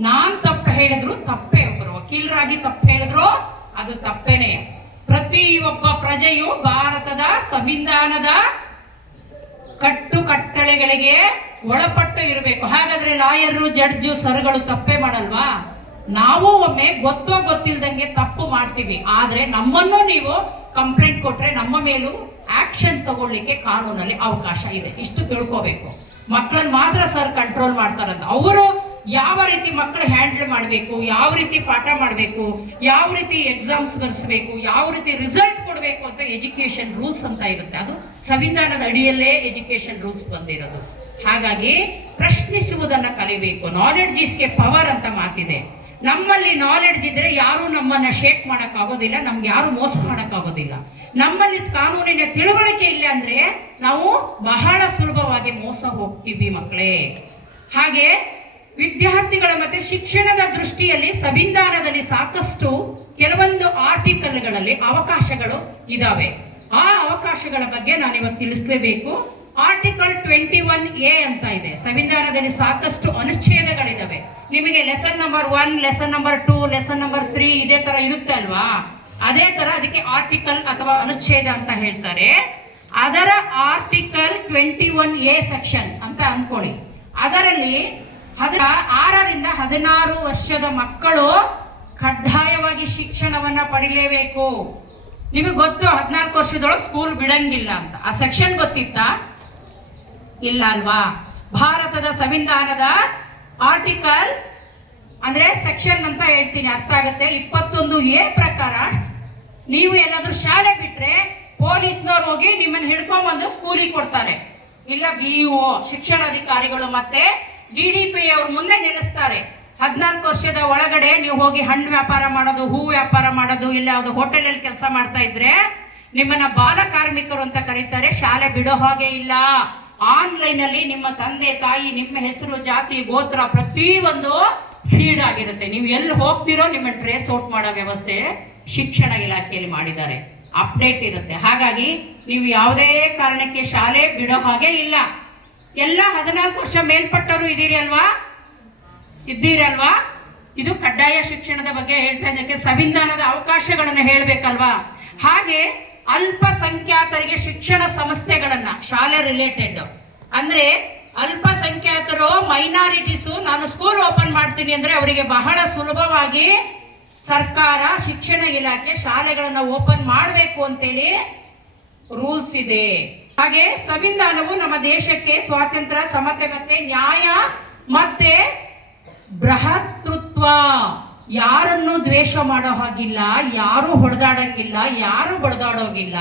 ನಾನ್ ತಪ್ಪು ಹೇಳಿದ್ರು ತಪ್ಪೇ, ಒಬ್ಬರು ವಕೀಲರಾಗಿ ತಪ್ಪು ಹೇಳಿದ್ರು ಅದು ತಪ್ಪೇನೆ. ಪ್ರತಿಯೊಬ್ಬ ಪ್ರಜೆಯು ಭಾರತದ ಸಂವಿಧಾನದ ಕಟ್ಟುಕಟ್ಟಳೆಗಳಿಗೆ ಒಳಪಟ್ಟು ಇರಬೇಕು. ಹಾಗಾದ್ರೆ ಲಾಯರು, ಜಡ್ಜು, ಸರ್ಗಳು ತಪ್ಪೇ ಮಾಡಲ್ವಾ? ನಾವು ಒಮ್ಮೆ ಗೊತ್ತೋ ಗೊತ್ತಿಲ್ದಂಗೆ ತಪ್ಪು ಮಾಡ್ತೀವಿ. ಆದ್ರೆ ನಮ್ಮನ್ನು ನೀವು ಕಂಪ್ಲೇಂಟ್ ಕೊಟ್ರೆ ನಮ್ಮ ಮೇಲೂ ಆಕ್ಷನ್ ತಗೊಳ್ಳಿಕ್ಕೆ ಕಾನೂನಲ್ಲಿ ಅವಕಾಶ ಇದೆ. ಇಷ್ಟು ತಿಳ್ಕೋಬೇಕು. ಮಕ್ಕಳನ್ನ ಮಾತ್ರ ಸರ್ ಕಂಟ್ರೋಲ್ ಮಾಡ್ತಾರಂತ. ಅವರು ಯಾವ ರೀತಿ ಮಕ್ಕಳು ಹ್ಯಾಂಡಲ್ ಮಾಡಬೇಕು, ಯಾವ ರೀತಿ ಪಾಠ ಮಾಡಬೇಕು, ಯಾವ ರೀತಿ ಎಕ್ಸಾಮ್ಸ್ ಬರೆಸಬೇಕು, ಯಾವ ರೀತಿ ರಿಸಲ್ಟ್ ಕೊಡಬೇಕು ಅಂತ ಎಜುಕೇಶನ್ ರೂಲ್ಸ್ ಅಂತ ಇರುತ್ತೆ. ಅದು ಸಂವಿಧಾನದ ಅಡಿಯಲ್ಲೇ ಎಜುಕೇಶನ್ ರೂಲ್ಸ್ ಬಂದಿರೋದು. ಹಾಗಾಗಿ ಪ್ರಶ್ನಿಸುವುದನ್ನ ಕಲಿಬೇಕು. ನಾಲೆಡ್ಜ್ ಇಸ್ ಎ ಪವರ್ ಅಂತ ಮಾತಿದೆ. ನಮ್ಮಲ್ಲಿ ನಾಲೆಡ್ಜ್ ಇದ್ರೆ ಯಾರು ನಮ್ಮನ್ನ ಶೇಕ್ ಮಾಡಕ್ ಆಗೋದಿಲ್ಲ, ನಮ್ಗೆ ಯಾರು ಮೋಸ ಮಾಡಕ್ ಆಗೋದಿಲ್ಲ. ನಮ್ಮಲ್ಲಿ ಕಾನೂನಿನ ತಿಳುವಳಿಕೆ ಇಲ್ಲ ಅಂದ್ರೆ ನಾವು ಬಹಳ ಸುಲಭವಾಗಿ ಮೋಸ ಹೋಗ್ತೀವಿ ಮಕ್ಕಳೇ. ಹಾಗೆ ವಿದ್ಯಾರ್ಥಿಗಳ ಮತ್ತೆ ಶಿಕ್ಷಣದ ದೃಷ್ಟಿಯಲ್ಲಿ ಸಂವಿಧಾನದಲ್ಲಿ ಸಾಕಷ್ಟು ಕೆಲವೊಂದು ಆರ್ಟಿಕಲ್ಗಳಲ್ಲಿ ಅವಕಾಶಗಳು ಇದಾವೆ. ಆ ಅವಕಾಶಗಳ ಬಗ್ಗೆ ನಾನು ಇವತ್ತು ತಿಳಿಸಲೇಬೇಕು. ಆರ್ಟಿಕಲ್ 21A ಅಂತ ಇದೆ. ಸಂವಿಧಾನದಲ್ಲಿ ಸಾಕಷ್ಟು ಅನುಚ್ಛೇದಗಳಿದಾವೆ. ನಿಮಗೆ lesson number 1, lesson number 2, lesson number 3 ಇದೇ ತರ ಇರುತ್ತೆ ಅಲ್ವಾ? ಅದೇ ತರ ಅದಕ್ಕೆ ಆರ್ಟಿಕಲ್ ಅಥವಾ ಅನುಚ್ಛೇದ ಅಂತ ಹೇಳ್ತಾರೆ. ಅದರ ಆರ್ಟಿಕಲ್ 21A ಸೆಕ್ಷನ್ ಅಂತ ಅನ್ಕೊಳ್ಳಿ. ಅದರಲ್ಲಿ 6ರಿಂದ 16 ವರ್ಷದ ಮಕ್ಕಳು ಕಡ್ಡಾಯವಾಗಿ ಶಿಕ್ಷಣವನ್ನ ಪಡಿಲೇಬೇಕು. ನಿಮಗೆ ಗೊತ್ತು 14 ವರ್ಷದೊಳಗೆ ಸ್ಕೂಲ್ ಬಿಡಂಗಿಲ್ಲ ಅಂತ. ಆ ಸೆಕ್ಷನ್ ಗೊತ್ತಿತ್ತಾ? ಇಲ್ಲ ಅಲ್ವಾ? ಭಾರತದ ಸಂವಿಧಾನದ ಆರ್ಟಿಕಲ್ ಅಂದ್ರೆ ಸೆಕ್ಷನ್ ಅಂತ ಹೇಳ್ತೀನಿ, ಅರ್ಥ ಆಗುತ್ತೆ. 21A ಪ್ರಕಾರ ನೀವು ಎಲ್ಲಾದ್ರೂ ಶಾಲೆ ಬಿಟ್ರೆ ಪೊಲೀಸ್ನವ್ರು ಹೋಗಿ ನಿಮ್ಮನ್ನ ಹಿಡ್ಕೊಂಡ್ಬಂದು ಸ್ಕೂಲಿಗೆ ಕೊಡ್ತಾರೆ. ಇಲ್ಲ BEO ಶಿಕ್ಷಣಾಧಿಕಾರಿಗಳು ಮತ್ತೆ DDP ಅವ್ರ ಮುಂದೆ ನಿಲ್ಲಿಸ್ತಾರೆ. 14 ವರ್ಷದ ಒಳಗಡೆ ನೀವು ಹೋಗಿ ಹಣ್ಣು ವ್ಯಾಪಾರ ಮಾಡೋದು, ಹೂ ವ್ಯಾಪಾರ ಮಾಡೋದು, ಇಲ್ಲ ಯಾವ್ದು ಹೋಟೆಲ್ ಅಲ್ಲಿ ಕೆಲಸ ಮಾಡ್ತಾ ಇದ್ರೆ ನಿಮ್ಮನ್ನ ಬಾಲ ಕಾರ್ಮಿಕರು ಅಂತ ಕರೀತಾರೆ. ಶಾಲೆ ಬಿಡೋ ಹಾಗೆ ಇಲ್ಲ. ಆನ್ಲೈನ್ ಅಲ್ಲಿ ನಿಮ್ಮ ತಂದೆ ತಾಯಿ, ನಿಮ್ಮ ಹೆಸರು, ಜಾತಿ, ಗೋತ್ರ ಪ್ರತಿಯೊಂದು ಫೀಡ್ ಆಗಿರುತ್ತೆ. ನೀವು ಎಲ್ಲಿ ಹೋಗ್ತಿರೋ ನಿಮ್ಮ ಟ್ರೇಸ್ ಔಟ್ ಮಾಡೋ ವ್ಯವಸ್ಥೆ ಶಿಕ್ಷಣ ಇಲಾಖೆಯಲ್ಲಿ ಮಾಡಿದ್ದಾರೆ. ಅಪ್ಡೇಟ್ ಇರುತ್ತೆ. ಹಾಗಾಗಿ ನೀವು ಯಾವುದೇ ಕಾರಣಕ್ಕೆ ಶಾಲೆ ಬಿಡೋ ಹಾಗೆ ಇಲ್ಲ. ಎಲ್ಲ 14 ವರ್ಷ ಮೇಲ್ಪಟ್ಟವರು ಇದ್ದೀರಲ್ವಾ? ಇದು ಕಡ್ಡಾಯ ಶಿಕ್ಷಣದ ಬಗ್ಗೆ ಹೇಳ್ತಾ ಇದ್ದಕ್ಕೆ ಸಂವಿಧಾನದ ಅವಕಾಶಗಳನ್ನ ಹೇಳ್ಬೇಕಲ್ವಾ? ಹಾಗೆ ಅಲ್ಪಸಂಖ್ಯಾತರಿಗೆ ಶಿಕ್ಷಣ ಸಂಸ್ಥೆಗಳನ್ನ, ಶಾಲೆ ರಿಲೇಟೆಡ್ ಅಂದ್ರೆ ಅಲ್ಪಸಂಖ್ಯಾತರು, ಮೈನಾರಿಟೀಸು, ನಾನು ಸ್ಕೂಲ್ ಓಪನ್ ಮಾಡ್ತೀನಿ ಅಂದ್ರೆ ಅವರಿಗೆ ಬಹಳ ಸುಲಭವಾಗಿ ಸರ್ಕಾರ, ಶಿಕ್ಷಣ ಇಲಾಖೆ ಶಾಲೆಗಳನ್ನ ಓಪನ್ ಮಾಡಬೇಕು ಅಂತೇಳಿ ರೂಲ್ಸ್ ಇದೆ. ಹಾಗೆ ಸಂವಿಧಾನವು ನಮ್ಮ ದೇಶಕ್ಕೆ ಸ್ವಾತಂತ್ರ್ಯ, ಸಮತೆ ಮತ್ತೆ ನ್ಯಾಯ ಮತ್ತೆ ಬೃಹತೃತ್ವ, ಯಾರನ್ನು ದ್ವೇಷ ಮಾಡೋ ಹಾಗಿಲ್ಲ, ಯಾರು ಹೊಡೆದಾಡಂಗಿಲ್ಲ, ಯಾರು ಬಡದಾಡೋಗಿಲ್ಲ.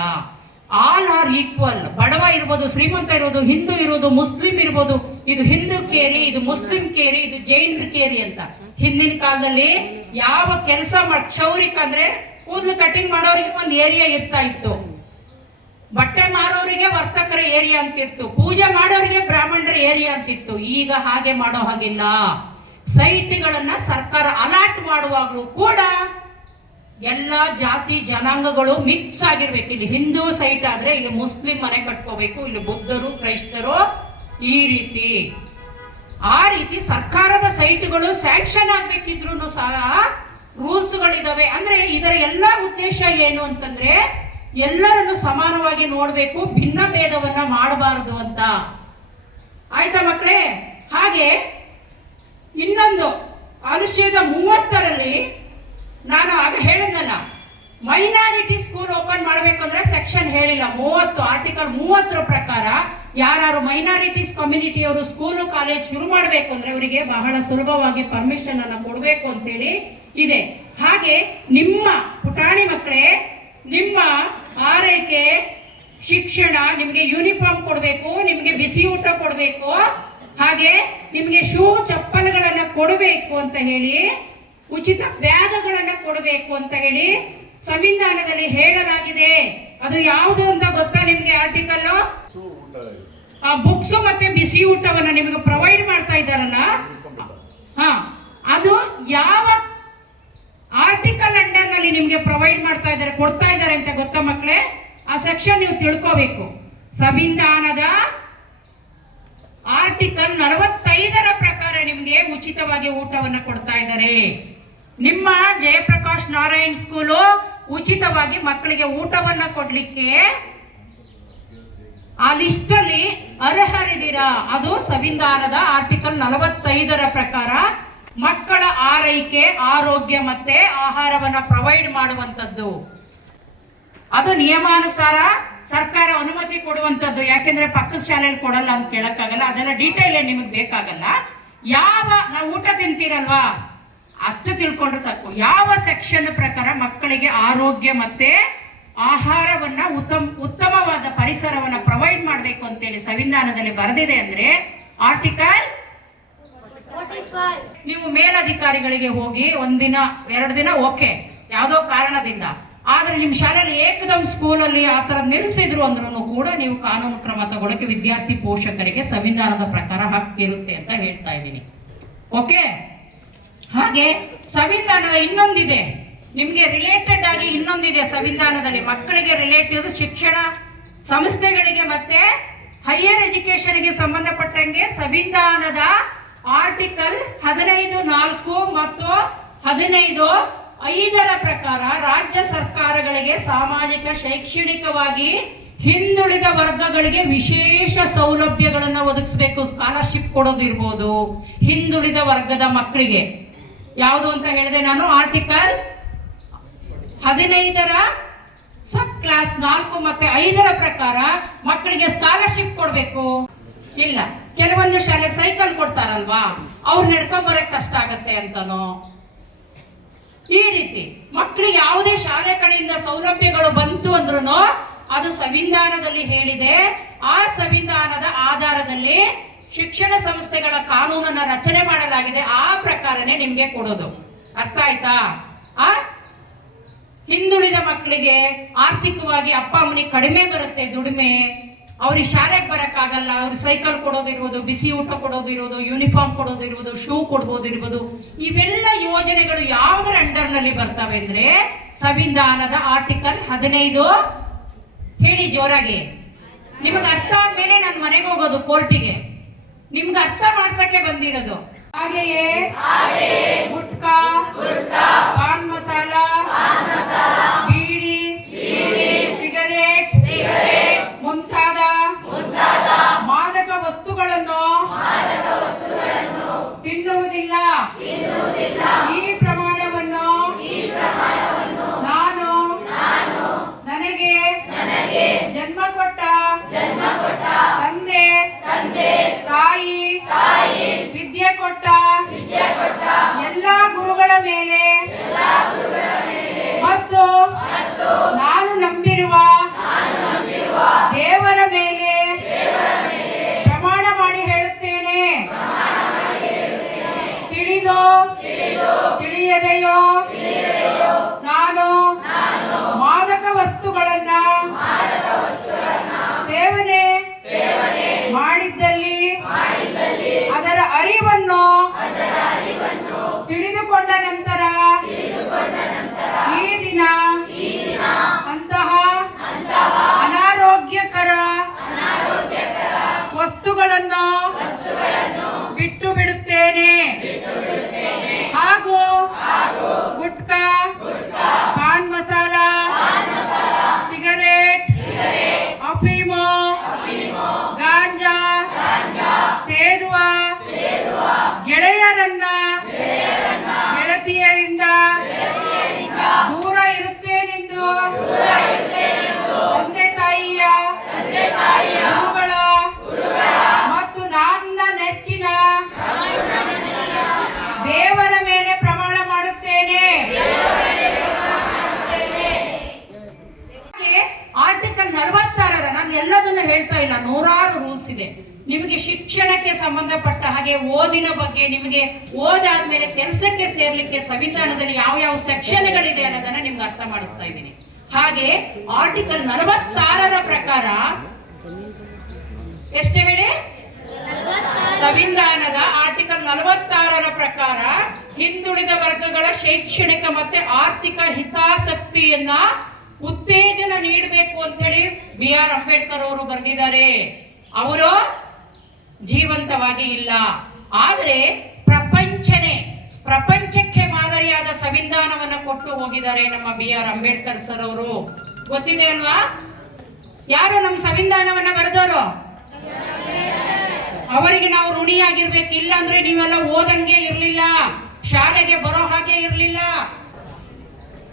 All are equal. ಬಡವ ಇರ್ಬೋದು, ಶ್ರೀಮಂತ ಇರ್ಬೋದು, ಹಿಂದೂ ಇರ್ಬೋದು, ಮುಸ್ಲಿಂ ಇರ್ಬೋದು. ಇದು ಹಿಂದೂ ಕೇರಿ, ಇದು ಮುಸ್ಲಿಂ ಕೇರಿ, ಇದು ಜೈನರ ಕೇರಿ ಅಂತ. ಹಿಂದಿನ ಕಾಲದಲ್ಲಿ ಯಾವ ಕೆಲಸ ಕ್ಷೌರಿಕ ಅಂದ್ರೆ ಕೂದಲು ಕಟಿಂಗ್ ಮಾಡೋರಿಗೆ ಒಂದು ಏರಿಯಾ ಇರ್ತಾ ಇತ್ತು, ಬಟ್ಟೆ ಮಾರೋರಿಗೆ ವರ್ತಕರ ಏರಿಯಾ ಅಂತಿತ್ತು, ಪೂಜೆ ಮಾಡೋರಿಗೆ ಬ್ರಾಹ್ಮಣರ ಏರಿಯಾ ಅಂತಿತ್ತು. ಈಗ ಹಾಗೆ ಮಾಡೋ ಹಾಗಿಲ್ಲ. ಸೈಟ್ಗಳನ್ನ ಸರ್ಕಾರ ಅಲಾಟ್ ಮಾಡುವಾಗಲೂ ಕೂಡ ಎಲ್ಲ ಜಾತಿ ಜನಾಂಗಗಳು ಮಿಕ್ಸ್ ಆಗಿರ್ಬೇಕು. ಇಲ್ಲಿ ಹಿಂದೂ ಸೈಟ್ ಆದ್ರೆ ಇಲ್ಲಿ ಮುಸ್ಲಿಂ ಮನೆ ಕಟ್ಕೋಬೇಕು, ಇಲ್ಲಿ ಬುದ್ಧರು, ಕ್ರೈಸ್ತರು, ಈ ರೀತಿ ಆ ರೀತಿ ಸರ್ಕಾರದ ಸೈಟ್ಗಳು ಸ್ಯಾಂಕ್ಷನ್ ಆಗ್ಬೇಕಿದ್ರು ಸಹ ರೂಲ್ಸ್ ಗಳಿದಾವೆ. ಅಂದ್ರೆ ಇದರ ಎಲ್ಲ ಉದ್ದೇಶ ಏನು ಅಂತಂದ್ರೆ ಎಲ್ಲರನ್ನು ಸಮಾನವಾಗಿ ನೋಡ್ಬೇಕು, ಭಿನ್ನ ಭೇದವನ್ನ ಮಾಡಬಾರದು ಅಂತ. ಆಯ್ತಾ ಮಕ್ಕಳೇ? ಹಾಗೆ ಇನ್ನೊಂದು ಅನುಚ್ಛೇದ 30ರಲ್ಲಿ ನಾನು ಆಗ ಹೇಳಿದ್ನಲ್ಲ, ಮೈನಾರಿಟಿ ಸ್ಕೂಲ್ ಓಪನ್ ಮಾಡಬೇಕಂದ್ರೆ ಸೆಕ್ಷನ್ ಹೇಳಿಲ್ಲ. 30 ಆರ್ಟಿಕಲ್ 30 ಪ್ರಕಾರ ಯಾರು ಮೈನಾರಿಟೀಸ್ ಕಮ್ಯುನಿಟಿಯವರು ಸ್ಕೂಲು ಕಾಲೇಜ್ ಶುರು ಮಾಡಬೇಕು ಅಂದ್ರೆ ಅವರಿಗೆ ಬಹಳ ಸುಲಭವಾಗಿ ಪರ್ಮಿಷನ್ ಅನ್ನ ಕೊಡಬೇಕು ಅಂತೇಳಿ ಇದೆ. ಹಾಗೆ ನಿಮ್ಮ ಪುಟಾಣಿ ಮಕ್ಕಳೇ, ನಿಮ್ಮ ಆರೈಕೆ, ಶಿಕ್ಷಣ, ನಿಮಗೆ ಯೂನಿಫಾರ್ಮ್ ಕೊಡಬೇಕು, ನಿಮಗೆ ಬಿಸಿ ಊಟ ಕೊಡಬೇಕು, ಹಾಗೆ ನಿಮಗೆ ಶೂ ಚಪ್ಪಲ್ಗಳನ್ನ ಕೊಡಬೇಕು ಅಂತ ಹೇಳಿ, ಉಚಿತ ಬ್ಯಾಗ್ಗಳನ್ನ ಕೊಡಬೇಕು ಅಂತ ಹೇಳಿ ಸಂವಿಧಾನದಲ್ಲಿ ಹೇಳಲಾಗಿದೆ. ಅದು ಯಾವುದು ಅಂತ ಗೊತ್ತಾ ನಿಮ್ಗೆ? ಆರ್ಟಿಕಲ್ ಆ ಬುಕ್ಸ್ ಮತ್ತೆ ಬಿಸಿ ಊಟವನ್ನ ನಿಮಗೆ ಪ್ರೊವೈಡ್ ಮಾಡ್ತಾ ಇದ್ದಾರಲ್ಲ, ಅದು ಯಾವ ಆರ್ಟಿಕಲ್ ಅಂಡರ್ ನಲ್ಲಿ ನಿಮ್ಗೆ ಪ್ರೊವೈಡ್ ಮಾಡ್ತಾ ಇದ್ದಾರೆ, ಕೊಡ್ತಾ ಇದ್ದಾರೆ ಅಂತ ಗೊತ್ತಾ ಮಕ್ಕಳೇ? ಆ ಸೆಕ್ಷನ್ ನೀವು ತಿಳ್ಕೋಬೇಕು. ಸಂವಿಧಾನದ ಆರ್ಟಿಕಲ್ 45ರ ಪ್ರಕಾರ ನಿಮಗೆ ಉಚಿತವಾಗಿ ಊಟವನ್ನು ಕೊಡ್ತಾ ಇದ್ದಾರೆ. ನಿಮ್ಮ ಜಯಪ್ರಕಾಶ್ ನಾರಾಯಣ್ ಸ್ಕೂಲು ಉಚಿತವಾಗಿ ಮಕ್ಕಳಿಗೆ ಊಟವನ್ನ ಕೊಡ್ಲಿಕ್ಕೆ ಆ ಲಿಸ್ಟ್ ಅಲ್ಲಿ ಅರ್ಹರಿದ್ದೀರಾ. ಅದು ಸಂವಿಧಾನದ ಆರ್ಟಿಕಲ್ 45 ಪ್ರಕಾರ ಮಕ್ಕಳ ಆರೈಕೆ, ಆರೋಗ್ಯ ಮತ್ತೆ ಆಹಾರವನ್ನ ಪ್ರೊವೈಡ್ ಮಾಡುವಂತದ್ದು. ಅದು ನಿಯಮಾನುಸಾರ ಸರ್ಕಾರ ಅನುಮತಿ ಕೊಡುವಂತದ್ದು. ಯಾಕೆಂದ್ರೆ ಪಕ್ಕದ ಶಾಲೆಯಲ್ಲಿ ಕೊಡಲ್ಲ ಅಂತ ಕೇಳಕ್ಕಾಗಲ್ಲ, ಅದೆಲ್ಲ ಡೀಟೇಲ್ ನಿಮಗೆ ಬೇಕಾಗಲ್ಲ. ನಾವು ಊಟ ತಿಂತೀರಲ್ವಾ ಅಷ್ಟು ತಿಳ್ಕೊಂಡ್ರೆ ಸಾಕು. ಯಾವ ಸೆಕ್ಷನ್ ಪ್ರಕಾರ ಮಕ್ಕಳಿಗೆ ಆರೋಗ್ಯ ಮತ್ತೆ ಆಹಾರವನ್ನ ಉತ್ತಮವಾದ ಪರಿಸರವನ್ನ ಪ್ರೊವೈಡ್ ಮಾಡಬೇಕು ಅಂತೇಳಿ ಸಂವಿಧಾನದಲ್ಲಿ ಬರೆದಿದೆ ಅಂದ್ರೆ ಆರ್ಟಿಕಲ್ 45. ನೀವು ಮೇಲಧಿಕಾರಿಗಳಿಗೆ ಹೋಗಿ ಒಂದಿನ 2 ದಿನ ಓಕೆ ಯಾವುದೋ ಕಾರಣದಿಂದ, ಆದ್ರೆ ನಿಮ್ ಶಾಲೆಯಲ್ಲಿ ಏಕದಮ್ ಸ್ಕೂಲಲ್ಲಿ ಆ ತರ ನಿಲ್ಲಿಸಿದ್ರು ಅಂದ್ರೂ ಕೂಡ ನೀವು ಕಾನೂನು ಕ್ರಮ ತಗೊಳಕ್ಕೆ ವಿದ್ಯಾರ್ಥಿ ಪೋಷಕರಿಗೆ ಸಂವಿಧಾನದ ಪ್ರಕಾರ ಹಕ್ಕಿರುತ್ತೆ ಅಂತ ಹೇಳ್ತಾ ಇದ್ದೀನಿ. ಓಕೆ, ಹಾಗೆ ಸಂವಿಧಾನದ ಇನ್ನೊಂದಿದೆ, ನಿಮ್ಗೆ ರಿಲೇಟೆಡ್ ಆಗಿ ಇನ್ನೊಂದಿದೆ ಸಂವಿಧಾನದಲ್ಲಿ ಮಕ್ಕಳಿಗೆ ರಿಲೇಟೆಡ್ ಶಿಕ್ಷಣ ಸಂಸ್ಥೆಗಳಿಗೆ ಮತ್ತೆ ಹೈಯರ್ ಎಜುಕೇಶನ್ಗೆ ಸಂಬಂಧಪಟ್ಟಂಗೆ ಸಂವಿಧಾನದ ಆರ್ಟಿಕಲ್ 15(4) ಮತ್ತು 15(5) ಪ್ರಕಾರ ರಾಜ್ಯ ಸರ್ಕಾರಗಳಿಗೆ ಸಾಮಾಜಿಕ ಶೈಕ್ಷಣಿಕವಾಗಿ ಹಿಂದುಳಿದ ವರ್ಗಗಳಿಗೆ ವಿಶೇಷ ಸೌಲಭ್ಯಗಳನ್ನು ಒದಗಿಸಬೇಕು. ಸ್ಕಾಲರ್ಶಿಪ್ ಕೊಡೋದಿರ್ಬೋದು ಹಿಂದುಳಿದ ವರ್ಗದ ಮಕ್ಕಳಿಗೆ. ಯಾವುದು ಅಂತ ಹೇಳಿದೆ ನಾನು, ಆರ್ಟಿಕಲ್ 15 ಸಬ್ ಕ್ಲಾಸ್ 4 ಮತ್ತೆ 5 ಪ್ರಕಾರ ಮಕ್ಕಳಿಗೆ ಸ್ಕಾಲರ್ಶಿಪ್ ಕೊಡ್ಬೇಕು. ಇಲ್ಲ, ಕೆಲವೊಂದು ಶಾಲೆ ಸೈಕಲ್ ಕೊಡ್ತಾರಲ್ವಾ, ಅವ್ರು ನಡ್ಕೊಂಡ್ ಬರಕ್ ಕಷ್ಟ ಆಗತ್ತೆ ಅಂತನೋ. ಈ ರೀತಿ ಮಕ್ಕಳಿಗೆ ಯಾವುದೇ ಶಾಲೆ ಕಡೆಯಿಂದ ಸೌಲಭ್ಯಗಳು ಬಂತು ಅಂದ್ರೂ ಅದು ಸಂವಿಧಾನದಲ್ಲಿ ಹೇಳಿದೆ. ಆ ಸಂವಿಧಾನದ ಆಧಾರದಲ್ಲಿ ಶಿಕ್ಷಣ ಸಂಸ್ಥೆಗಳ ಕಾನೂನನ್ನ ರಚನೆ ಮಾಡಲಾಗಿದೆ. ಆ ಪ್ರಕಾರನೇ ನಿಮ್ಗೆ ಕೊಡೋದು. ಅರ್ಥ ಆಯ್ತಾ? ಹಿಂದುಳಿದ ಮಕ್ಕಳಿಗೆ ಆರ್ಥಿಕವಾಗಿ ಅಪ್ಪ ಅಮ್ಮನಿಗೆ ಕಡಿಮೆ ಬರುತ್ತೆ ದುಡಿಮೆ, ಅವ್ರಿಗೆ ಶಾಲೆಗೆ ಬರಕ್ಕಾಗಲ್ಲ, ಅವ್ರಿಗೆ ಸೈಕಲ್ ಕೊಡೋದಿರ್ಬೋದು, ಬಿಸಿ ಊಟ ಕೊಡೋದಿರ್ಬೋದು, ಯೂನಿಫಾರ್ಮ್ ಕೊಡೋದಿರ್ಬೋದು, ಶೂ ಕೊಡ್ಬೋದಿರ್ಬೋದು. ಇವೆಲ್ಲ ಯೋಜನೆಗಳು ಯಾವುದರ ಅಂಡರ್ನಲ್ಲಿ ಬರ್ತವೆ ಅಂದ್ರೆ ಸಂವಿಧಾನದ ಆರ್ಟಿಕಲ್ 15. ಹೇಳಿ ಜೋರಾಗಿ. ನಿಮಗೆ ಅರ್ಥ ಆದ್ಮೇಲೆ ನಾನು ಮನೆಗೆ ಹೋಗೋದು ಕೋರ್ಟಿಗೆ, ನಿಮ್ಗೆ ಅರ್ಥ ಮಾಡ್ಸಕ್ಕೆ ಬಂದಿರೋದು. ಹಾಗೆಯೇ ಗುಟ್ಕಾ, ಪಾನ್ ಮಸಾಲ, ಬೀಡಿ, ಸಿಗರೇಟ್ ಮುಂತಾದ ಮಾದಕ ವಸ್ತುಗಳನ್ನು ತಿನ್ನುವುದಿಲ್ಲ. ಈ ಪ್ರಮಾಣವನ್ನು ನಾನು ನನಗೆ ಜನ್ಮ ಕೊಟ್ಟ ತಂದೆ ತಾಯಿ ವಿದ್ಯೆ ಕೊಟ್ಟ ಎಲ್ಲ ಗುರುಗಳ ಮೇಲೆ ಮತ್ತು ನಾನು ನಂಬಿರುವ ದೇವರ ಮೇಲೆ ಪ್ರಮಾಣ ಮಾಡಿ ಹೇಳುತ್ತೇನೆ. ತಿಳಿದೋ ತಿಳಿಯದೆಯೋ ನಾನು ಮಾದಕ ವಸ್ತುಗಳನ್ನ ಸೇವನೆ ಮಾಡಿದ್ದಲ್ಲಿ ಅದರ ಅರಿವನ್ನು ತಿಳಿದುಕೊಂಡ ನಂತರ ಈ ದಿನ ಅಂತಹ ಅನಾರೋಗ್ಯಕರ ವಸ್ತುಗಳನ್ನು ಬಿಟ್ಟು ಬಿಡುತ್ತೇನೆ. ಹಾಗೂ ಗುಟ್ಕಾ, ಪಾನ್ ಮಸಾಲ, ಸಿಗರೇಟ್, ಅಫೀಮು, ಗಾಂಜಾ ಸೇದುವ ಗೆಳೆಯರನ್ನ ಗೆಳತಿಯರಿಂದ ದೂರ ಇರುತ್ತೇನೆಂದು ತಂದೆ ತಾಯಿಯ ಗುರುಗಳ ಮತ್ತು ನನ್ನ ನೆಚ್ಚಿನ ದೇವರ ಮೇಲೆ ಪ್ರಮಾಣ ಮಾಡುತ್ತೇನೆ. ಆರ್ಟಿಕಲ್ 46 ನಾನು ಎಲ್ಲದನ್ನು ಹೇಳ್ತಾ ಇಲ್ಲ, ನೂರಾರು ರೂಲ್ಸ್ ಇದೆ. ನಿಮಗೆ ಶಿಕ್ಷಣಕ್ಕೆ ಸಂಬಂಧಪಟ್ಟ ಹಾಗೆ ಓದಿನ ಬಗ್ಗೆ, ನಿಮಗೆ ಓದಾದ್ಮೇಲೆ ಕೆಲಸಕ್ಕೆ ಸೇರ್ಲಿಕ್ಕೆ ಸಂವಿಧಾನದಲ್ಲಿ ಯಾವ ಯಾವ ಸೆಕ್ಷನ್ಗಳಿದೆ ಅನ್ನೋದನ್ನ ನಿಮ್ಗೆ ಅರ್ಥ ಮಾಡಿಸ್ತಾ ಇದ್ದೀನಿ. ಹಾಗೆ ಆರ್ಟಿಕಲ್ 46 ಪ್ರಕಾರ ಎಷ್ಟು ಹೇಳಿ, ಸಂವಿಧಾನದ ಆರ್ಟಿಕಲ್ 46 ಪ್ರಕಾರ ಹಿಂದುಳಿದ ವರ್ಗಗಳ ಶೈಕ್ಷಣಿಕ ಮತ್ತೆ ಆರ್ಥಿಕ ಹಿತಾಸಕ್ತಿಯನ್ನ ಉತ್ತೇಜನ ನೀಡಬೇಕು ಅಂತ ಹೇಳಿ BR ಅಂಬೇಡ್ಕರ್ ಅವರು ಬರೆದಿದ್ದಾರೆ. ಅವರು ಜೀವಂತವಾಗಿ ಇಲ್ಲ, ಆದ್ರೆ ಪ್ರಪಂಚಕ್ಕೆ ಮಾದರಿಯಾದ ಸಂವಿಧಾನವನ್ನ ಕೊಟ್ಟು ಹೋಗಿದ್ದಾರೆ ನಮ್ಮ BR ಅಂಬೇಡ್ಕರ್ ಸರ್ ಅವರು. ಗೊತ್ತಿದೆ ಅಲ್ವಾ? ಯಾರು ನಮ್ಮ ಸಂವಿಧಾನವನ್ನ ಬರೆದವರು? ಅವರಿಗೆ ನಾವು ಋಣಿಯಾಗಿರ್ಬೇಕು. ಇಲ್ಲ ಅಂದ್ರೆ ನೀವೆಲ್ಲ ಓದಂಗೆ ಇರ್ಲಿಲ್ಲ, ಶಾಲೆಗೆ ಬರೋ ಹಾಗೆ ಇರ್ಲಿಲ್ಲ.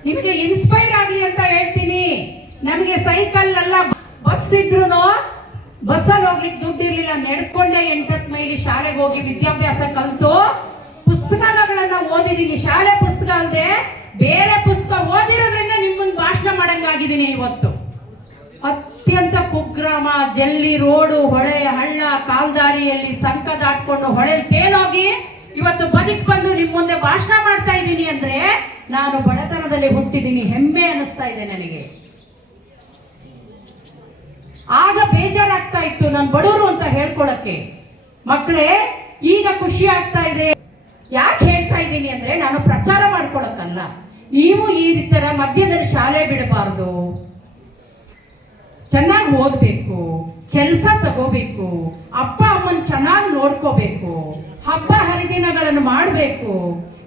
ನಿಮಗೆ ಇನ್ಸ್ಪೈರ್ ಆಗ್ಲಿ ಅಂತ ಹೇಳ್ತೀನಿ. ನಮಗೆ ಸೈಕಲ್ ಅಲ್ಲ, ಬಸ್ ಇದ್ರು ಬಸ್ಸಲ್ಲಿ ಹೋಗ್ಲಿಕ್ಕೆ ದುಡ್ಡು ಇರ್ಲಿಲ್ಲ. ನಡ್ಕೊಂಡೆ 8 ಮೈಲಿ ಶಾಲೆಗೆ ಹೋಗಿ ವಿದ್ಯಾಭ್ಯಾಸ ಕಲಿತು ಪುಸ್ತಕಗಳನ್ನ ಓದಿದೀನಿ. ಶಾಲೆ ಪುಸ್ತಕ ಅಲ್ಲದೆ ಬೇರೆ ಪುಸ್ತಕ ಓದಿರೋದ್ರಿಂದ ನಿಮ್ಮನ್ನ ಭಾಷಣ ಮಾಡಂಗಾಗಿದ್ದೀನಿ ಇವತ್ತು. ಅತ್ಯಂತ ಕುಗ್ರಾಮ, ಜಲ್ಲಿ ರೋಡು, ಹೊಳೆ ಹಳ್ಳ, ಕಾಲ್ದಾರಿಯಲ್ಲಿ ಸಂಕ ದಾಟ್ಕೊಂಡು ಹೊಳೆ ತೇಲೋಗಿ ಇವತ್ತು ಬದುಕು ಬಂದು ನಿಮ್ಮ ಮುಂದೆ ಭಾಷಣ ಮಾಡ್ತಾ ಇದ್ದೀನಿ ಅಂದ್ರೆ ನಾನು ಬಡತನದಲ್ಲಿ ಹುಟ್ಟಿದ್ದೀನಿ, ಹೆಮ್ಮೆ ಅನಿಸ್ತಾ ಇದೆ ನನಗೆ. ಆಗ ಬೇಜಾರಾಗ್ತಾ ಇತ್ತು ನಾನು ಬಡವರು ಅಂತ ಹೇಳ್ಕೊಳಕ್ಕೆ. ಮಕ್ಕಳೇ, ಈಗ ಖುಷಿ ಆಗ್ತಾ ಇದೆ. ಯಾಕೆ ಹೇಳ್ತಾ ಇದ್ದೀನಿ ಅಂದ್ರೆ ನಾನು ಪ್ರಚಾರ ಮಾಡ್ಕೊಳಕ್ಕಲ್ಲ. ನೀವು ಈ ತರ ಮಧ್ಯದಲ್ಲಿ ಶಾಲೆ ಬಿಡಬಾರ್ದು, ಚೆನ್ನಾಗಿ ಓದ್ಬೇಕು, ಕೆಲಸ ತಗೋಬೇಕು, ಅಪ್ಪ ಅಮ್ಮನ್ ಚೆನ್ನಾಗಿ ನೋಡ್ಕೋಬೇಕು, ಹಬ್ಬ ಹರಿದಿನಗಳನ್ನು ಮಾಡಬೇಕು.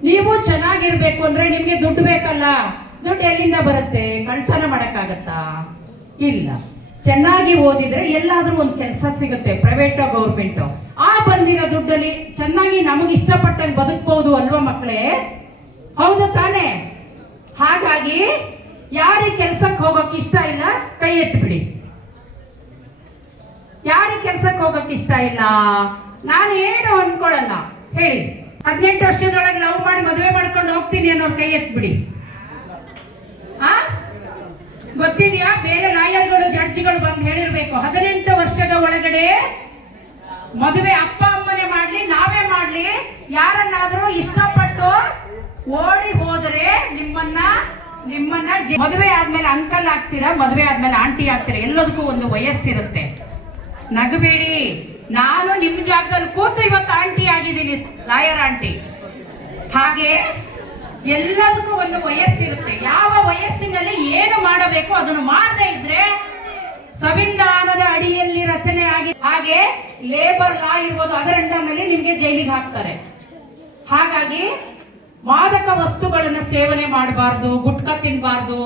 ನೀವು ಚೆನ್ನಾಗಿರ್ಬೇಕು ಅಂದ್ರೆ ನಿಮ್ಗೆ ದುಡ್ಡು ಬೇಕಲ್ಲ. ದುಡ್ಡು ಎಲ್ಲಿಂದ ಬರುತ್ತೆ? ಕಳ್ತನ ಮಾಡಕ್ಕಾಗತ್ತಾ? ಇಲ್ಲ. ಚೆನ್ನಾಗಿ ಓದಿದ್ರೆ ಎಲ್ಲಾದ್ರೂ ಒಂದು ಕೆಲಸ ಸಿಗುತ್ತೆ, ಪ್ರೈವೇಟ್ ಗೌರ್ಮೆಂಟ್. ಆ ಬಂದಿರೋ ದುಡ್ಡಲ್ಲಿ ಚೆನ್ನಾಗಿ ನಮಗೆ ಇಷ್ಟಪಟ್ಟಂಗೆ ಬದುಕಬಹುದು ಅಲ್ವಾ ಮಕ್ಕಳೇ? ಹೌದು ತಾನೇ? ಹಾಗಾಗಿ ಯಾರಿಗೆ ಕೆಲ್ಸಕ್ಕೆ ಹೋಗೋಕೆ ಇಷ್ಟ ಇಲ್ಲ ಕೈ ಎತ್ಬಿಡಿ. ಯಾರಿಗೆ ಕೆಲ್ಸಕ್ಕೆ ಹೋಗೋಕೆ ಇಷ್ಟ ಇಲ್ಲ? ನಾನು ಏನು ಅನ್ಕೊಳ್ಳಲ್ಲ, ಹೇಳಿ. 18 ವರ್ಷದೊಳಗೆ ಲವ್ ಮಾಡಿ ಮದುವೆ ಮಾಡ್ಕೊಂಡು ಹೋಗ್ತೀನಿ ಅನ್ನೋರು ಕೈ ಎತ್ಬಿಡಿ. ಗೊತ್ತಿದ್ಯಾ? ಬೇರೆ ಲಾಯರ್ಗಳು, ಜಡ್ಜಿಗಳು ಬಂದು ಹೇಳಿರ್ಬೇಕು 18 ವರ್ಷದ ಒಳಗಡೆ ಮದುವೆ ಅಪ್ಪ ಅಮ್ಮನೇ ಮಾಡ್ಲಿ, ನಾವೇ ಮಾಡ್ಲಿ, ಯಾರನ್ನಾದ್ರೂ ಇಷ್ಟಪಟ್ಟು ಓಡಿ ಹೋದರೆ ನಿಮ್ಮನ್ನ ಮದುವೆ ಆದ್ಮೇಲೆ ಅಂಕಲ್ ಆಗ್ತೀರಾ, ಮದುವೆ ಆದ್ಮೇಲೆ ಆಂಟಿ ಆಗ್ತೀರಾ. ಎಲ್ಲದಕ್ಕೂ ಒಂದು ವಯಸ್ಸಿರುತ್ತೆ. ನಗಬೇಡಿ. ನಾನು ನಿಮ್ ಜಾಗದಲ್ಲಿ ಕೂತು ಇವತ್ತು ಆಂಟಿ ಆಗಿದ್ದೀನಿ, ಲಾಯರ್ ಆಂಟಿ. ಹಾಗೆ ಎಲ್ಲದಕ್ಕೂ ಒಂದು ವಯಸ್ಸಿರುತ್ತೆ. ಯಾವ ವಯಸ್ಸಿನಲ್ಲಿ ಏನು ಮಾಡಬೇಕು ಅದನ್ನು ಮಾಡದೇ ಇದ್ರೆ ಸಂವಿಧಾನದ ಅಡಿಯಲ್ಲಿ ರಚನೆ ಆಗಿ, ಹಾಗೆ ಲೇಬರ್ ಲಾ ಇರ್ಬೋದು, ಅದರ ಅಂಡರ್ನಲ್ಲಿ ನಿಮ್ಗೆ ಜೈಲಿಗೆ ಹಾಕ್ತಾರೆ. ಹಾಗಾಗಿ ಮಾದಕ ವಸ್ತುಗಳನ್ನ ಸೇವನೆ ಮಾಡಬಾರ್ದು, ಗುಟ್ಕಾ ತಿನ್ಬಾರ್ದು,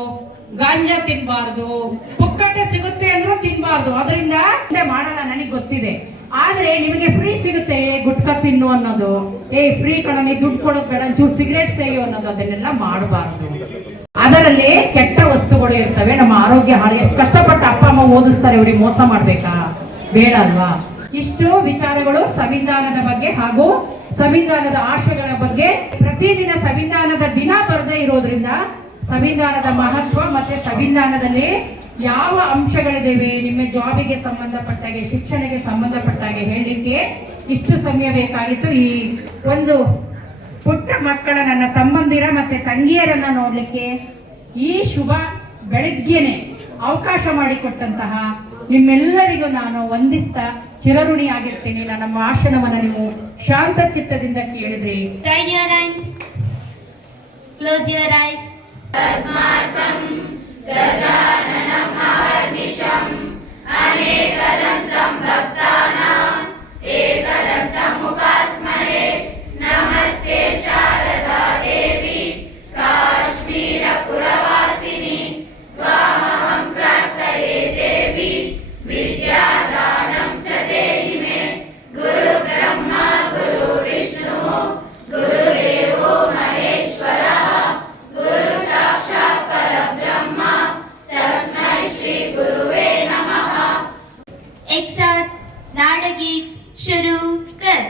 ಗಾಂಜಾ ತಿನ್ಬಾರ್ದು, ಪುಕ್ಕಟ್ಟೆ ಸಿಗುತ್ತೆ ಅಂದ್ರೂ ತಿನ್ಬಾರ್ದು. ಅದರಿಂದ ಮಾಡಲ್ಲ, ನನಗೆ ಗೊತ್ತಿದೆ. ಆದ್ರೆ ನಿಮಗೆ ಫ್ರೀ ಸಿಗುತ್ತೆ ಗುಟ್ಕಾ ತಿನ್ನು ಅನ್ನೋದು, ಫ್ರೀ ಕಣಮಿ, ದುಡ್ಡು ಕೊಡೋದು ಬೇಡ, ಚೂರು ಸಿಗರೇಟ್ ಸೇಯೋ ಅನ್ನೋದು, ಅದನ್ನೆಲ್ಲ ಮಾಡಬಾರ್ದು. ಅದರಲ್ಲಿ ಕೆಟ್ಟ ವಸ್ತುಗಳು ಇರ್ತವೆ, ನಮ್ಮ ಆರೋಗ್ಯ ಹಾಳು. ಎಷ್ಟು ಕಷ್ಟಪಟ್ಟು ಅಪ್ಪ ಅಮ್ಮ ಓದಿಸ್ತಾರೆ, ಇವ್ರಿಗೆ ಮೋಸ ಮಾಡ್ಬೇಕಾ? ಬೇಡ ಅಲ್ವಾ? ಇಷ್ಟು ವಿಚಾರಗಳು ಸಂವಿಧಾನದ ಬಗ್ಗೆ ಹಾಗೂ ಸಂವಿಧಾನದ ಆಶಯಗಳ ಬಗ್ಗೆ. ಪ್ರತಿದಿನ ಸಂವಿಧಾನದ ದಿನ ಬರದೇ ಇರೋದ್ರಿಂದ ಸಂವಿಧಾನದ ಮಹತ್ವ ಮತ್ತೆ ಸಂವಿಧಾನದಲ್ಲಿ ಯಾವ ಅಂಶಗಳಿದ್ದೇವೆ, ನಿಮ್ಮ ಜಾಬಿಗೆ ಸಂಬಂಧಪಟ್ಟಾಗೆ, ಶಿಕ್ಷಣಕ್ಕೆ ಸಂಬಂಧಪಟ್ಟಾಗೆ ಹೇಳಲಿಕ್ಕೆ ಇಷ್ಟು ಸಮಯ ಬೇಕಾಗಿತ್ತು. ಈ ಒಂದು ಪುಟ್ಟ ಮಕ್ಕಳ, ನನ್ನ ತಮ್ಮಂದಿರ ಮತ್ತೆ ತಂಗಿಯರನ್ನ ನೋಡ್ಲಿಕ್ಕೆ ಈ ಶುಭ ಬೆಳಗ್ಗೆನೆ ಅವಕಾಶ ಮಾಡಿಕೊಟ್ಟಂತಹ ನಿಮ್ಮೆಲ್ಲರಿಗೂ ನಾನು ವಂದಿಸ್ತಾ ಚಿರಋಣಿ ಆಗಿರ್ತೀನಿ. ನನ್ನ ಭಾಷಣವನ್ನ ನೀವು ಶಾಂತ ಚಿತ್ತದಿಂದ ಕೇಳಿದ್ರಿ. Join your hands. Close your eyes. ಗಜಾನನಂ ಅಹರ್ನಿಶಂ ಅನೇಕದಂತಂ ಭಕ್ತಾನಾಂ ಏಕದಂತಂ ಉಪಾಸ್ಮಹೇ. ನಮಸ್ತೆ ಶಾರದಾ ದೇವಿ ಕಾಶ್ಮೀರ ಪುರವಾಸಿನಿ. ತ್ವಾಮಹಂ ಪ್ರಾರ್ಥಯೇ ದೇವಿ ವಿದ್ಯಾದಾನಂ ಚ ದೇಹಿ ಮೇ. ಗುರು ಬ್ರಹ್ಮ ಗುರು ವಿಷ್ಣು ಗುರುದೇವೋ ಮಹೇಶ್ವರಃ. ಗುರು ಸಾಕ್ಷಾತ್ ಪರಬ್ರಹ್ಮ ತಸ್ಮೈ ಶ್ರೀ ಗುರುವೇ ನಮಃ. एक साथ नाड़ गीत शुरू कर.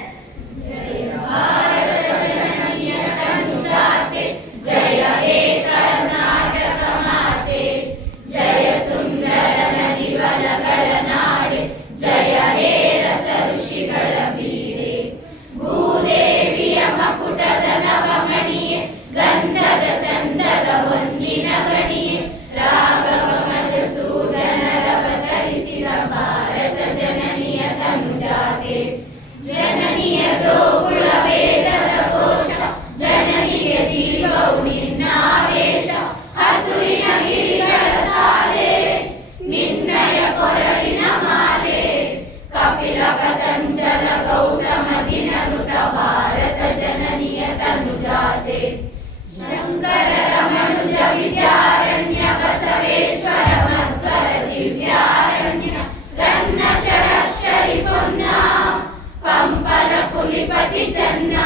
ಪತಿ ಚನ್ನ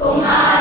ಕುಮಾರ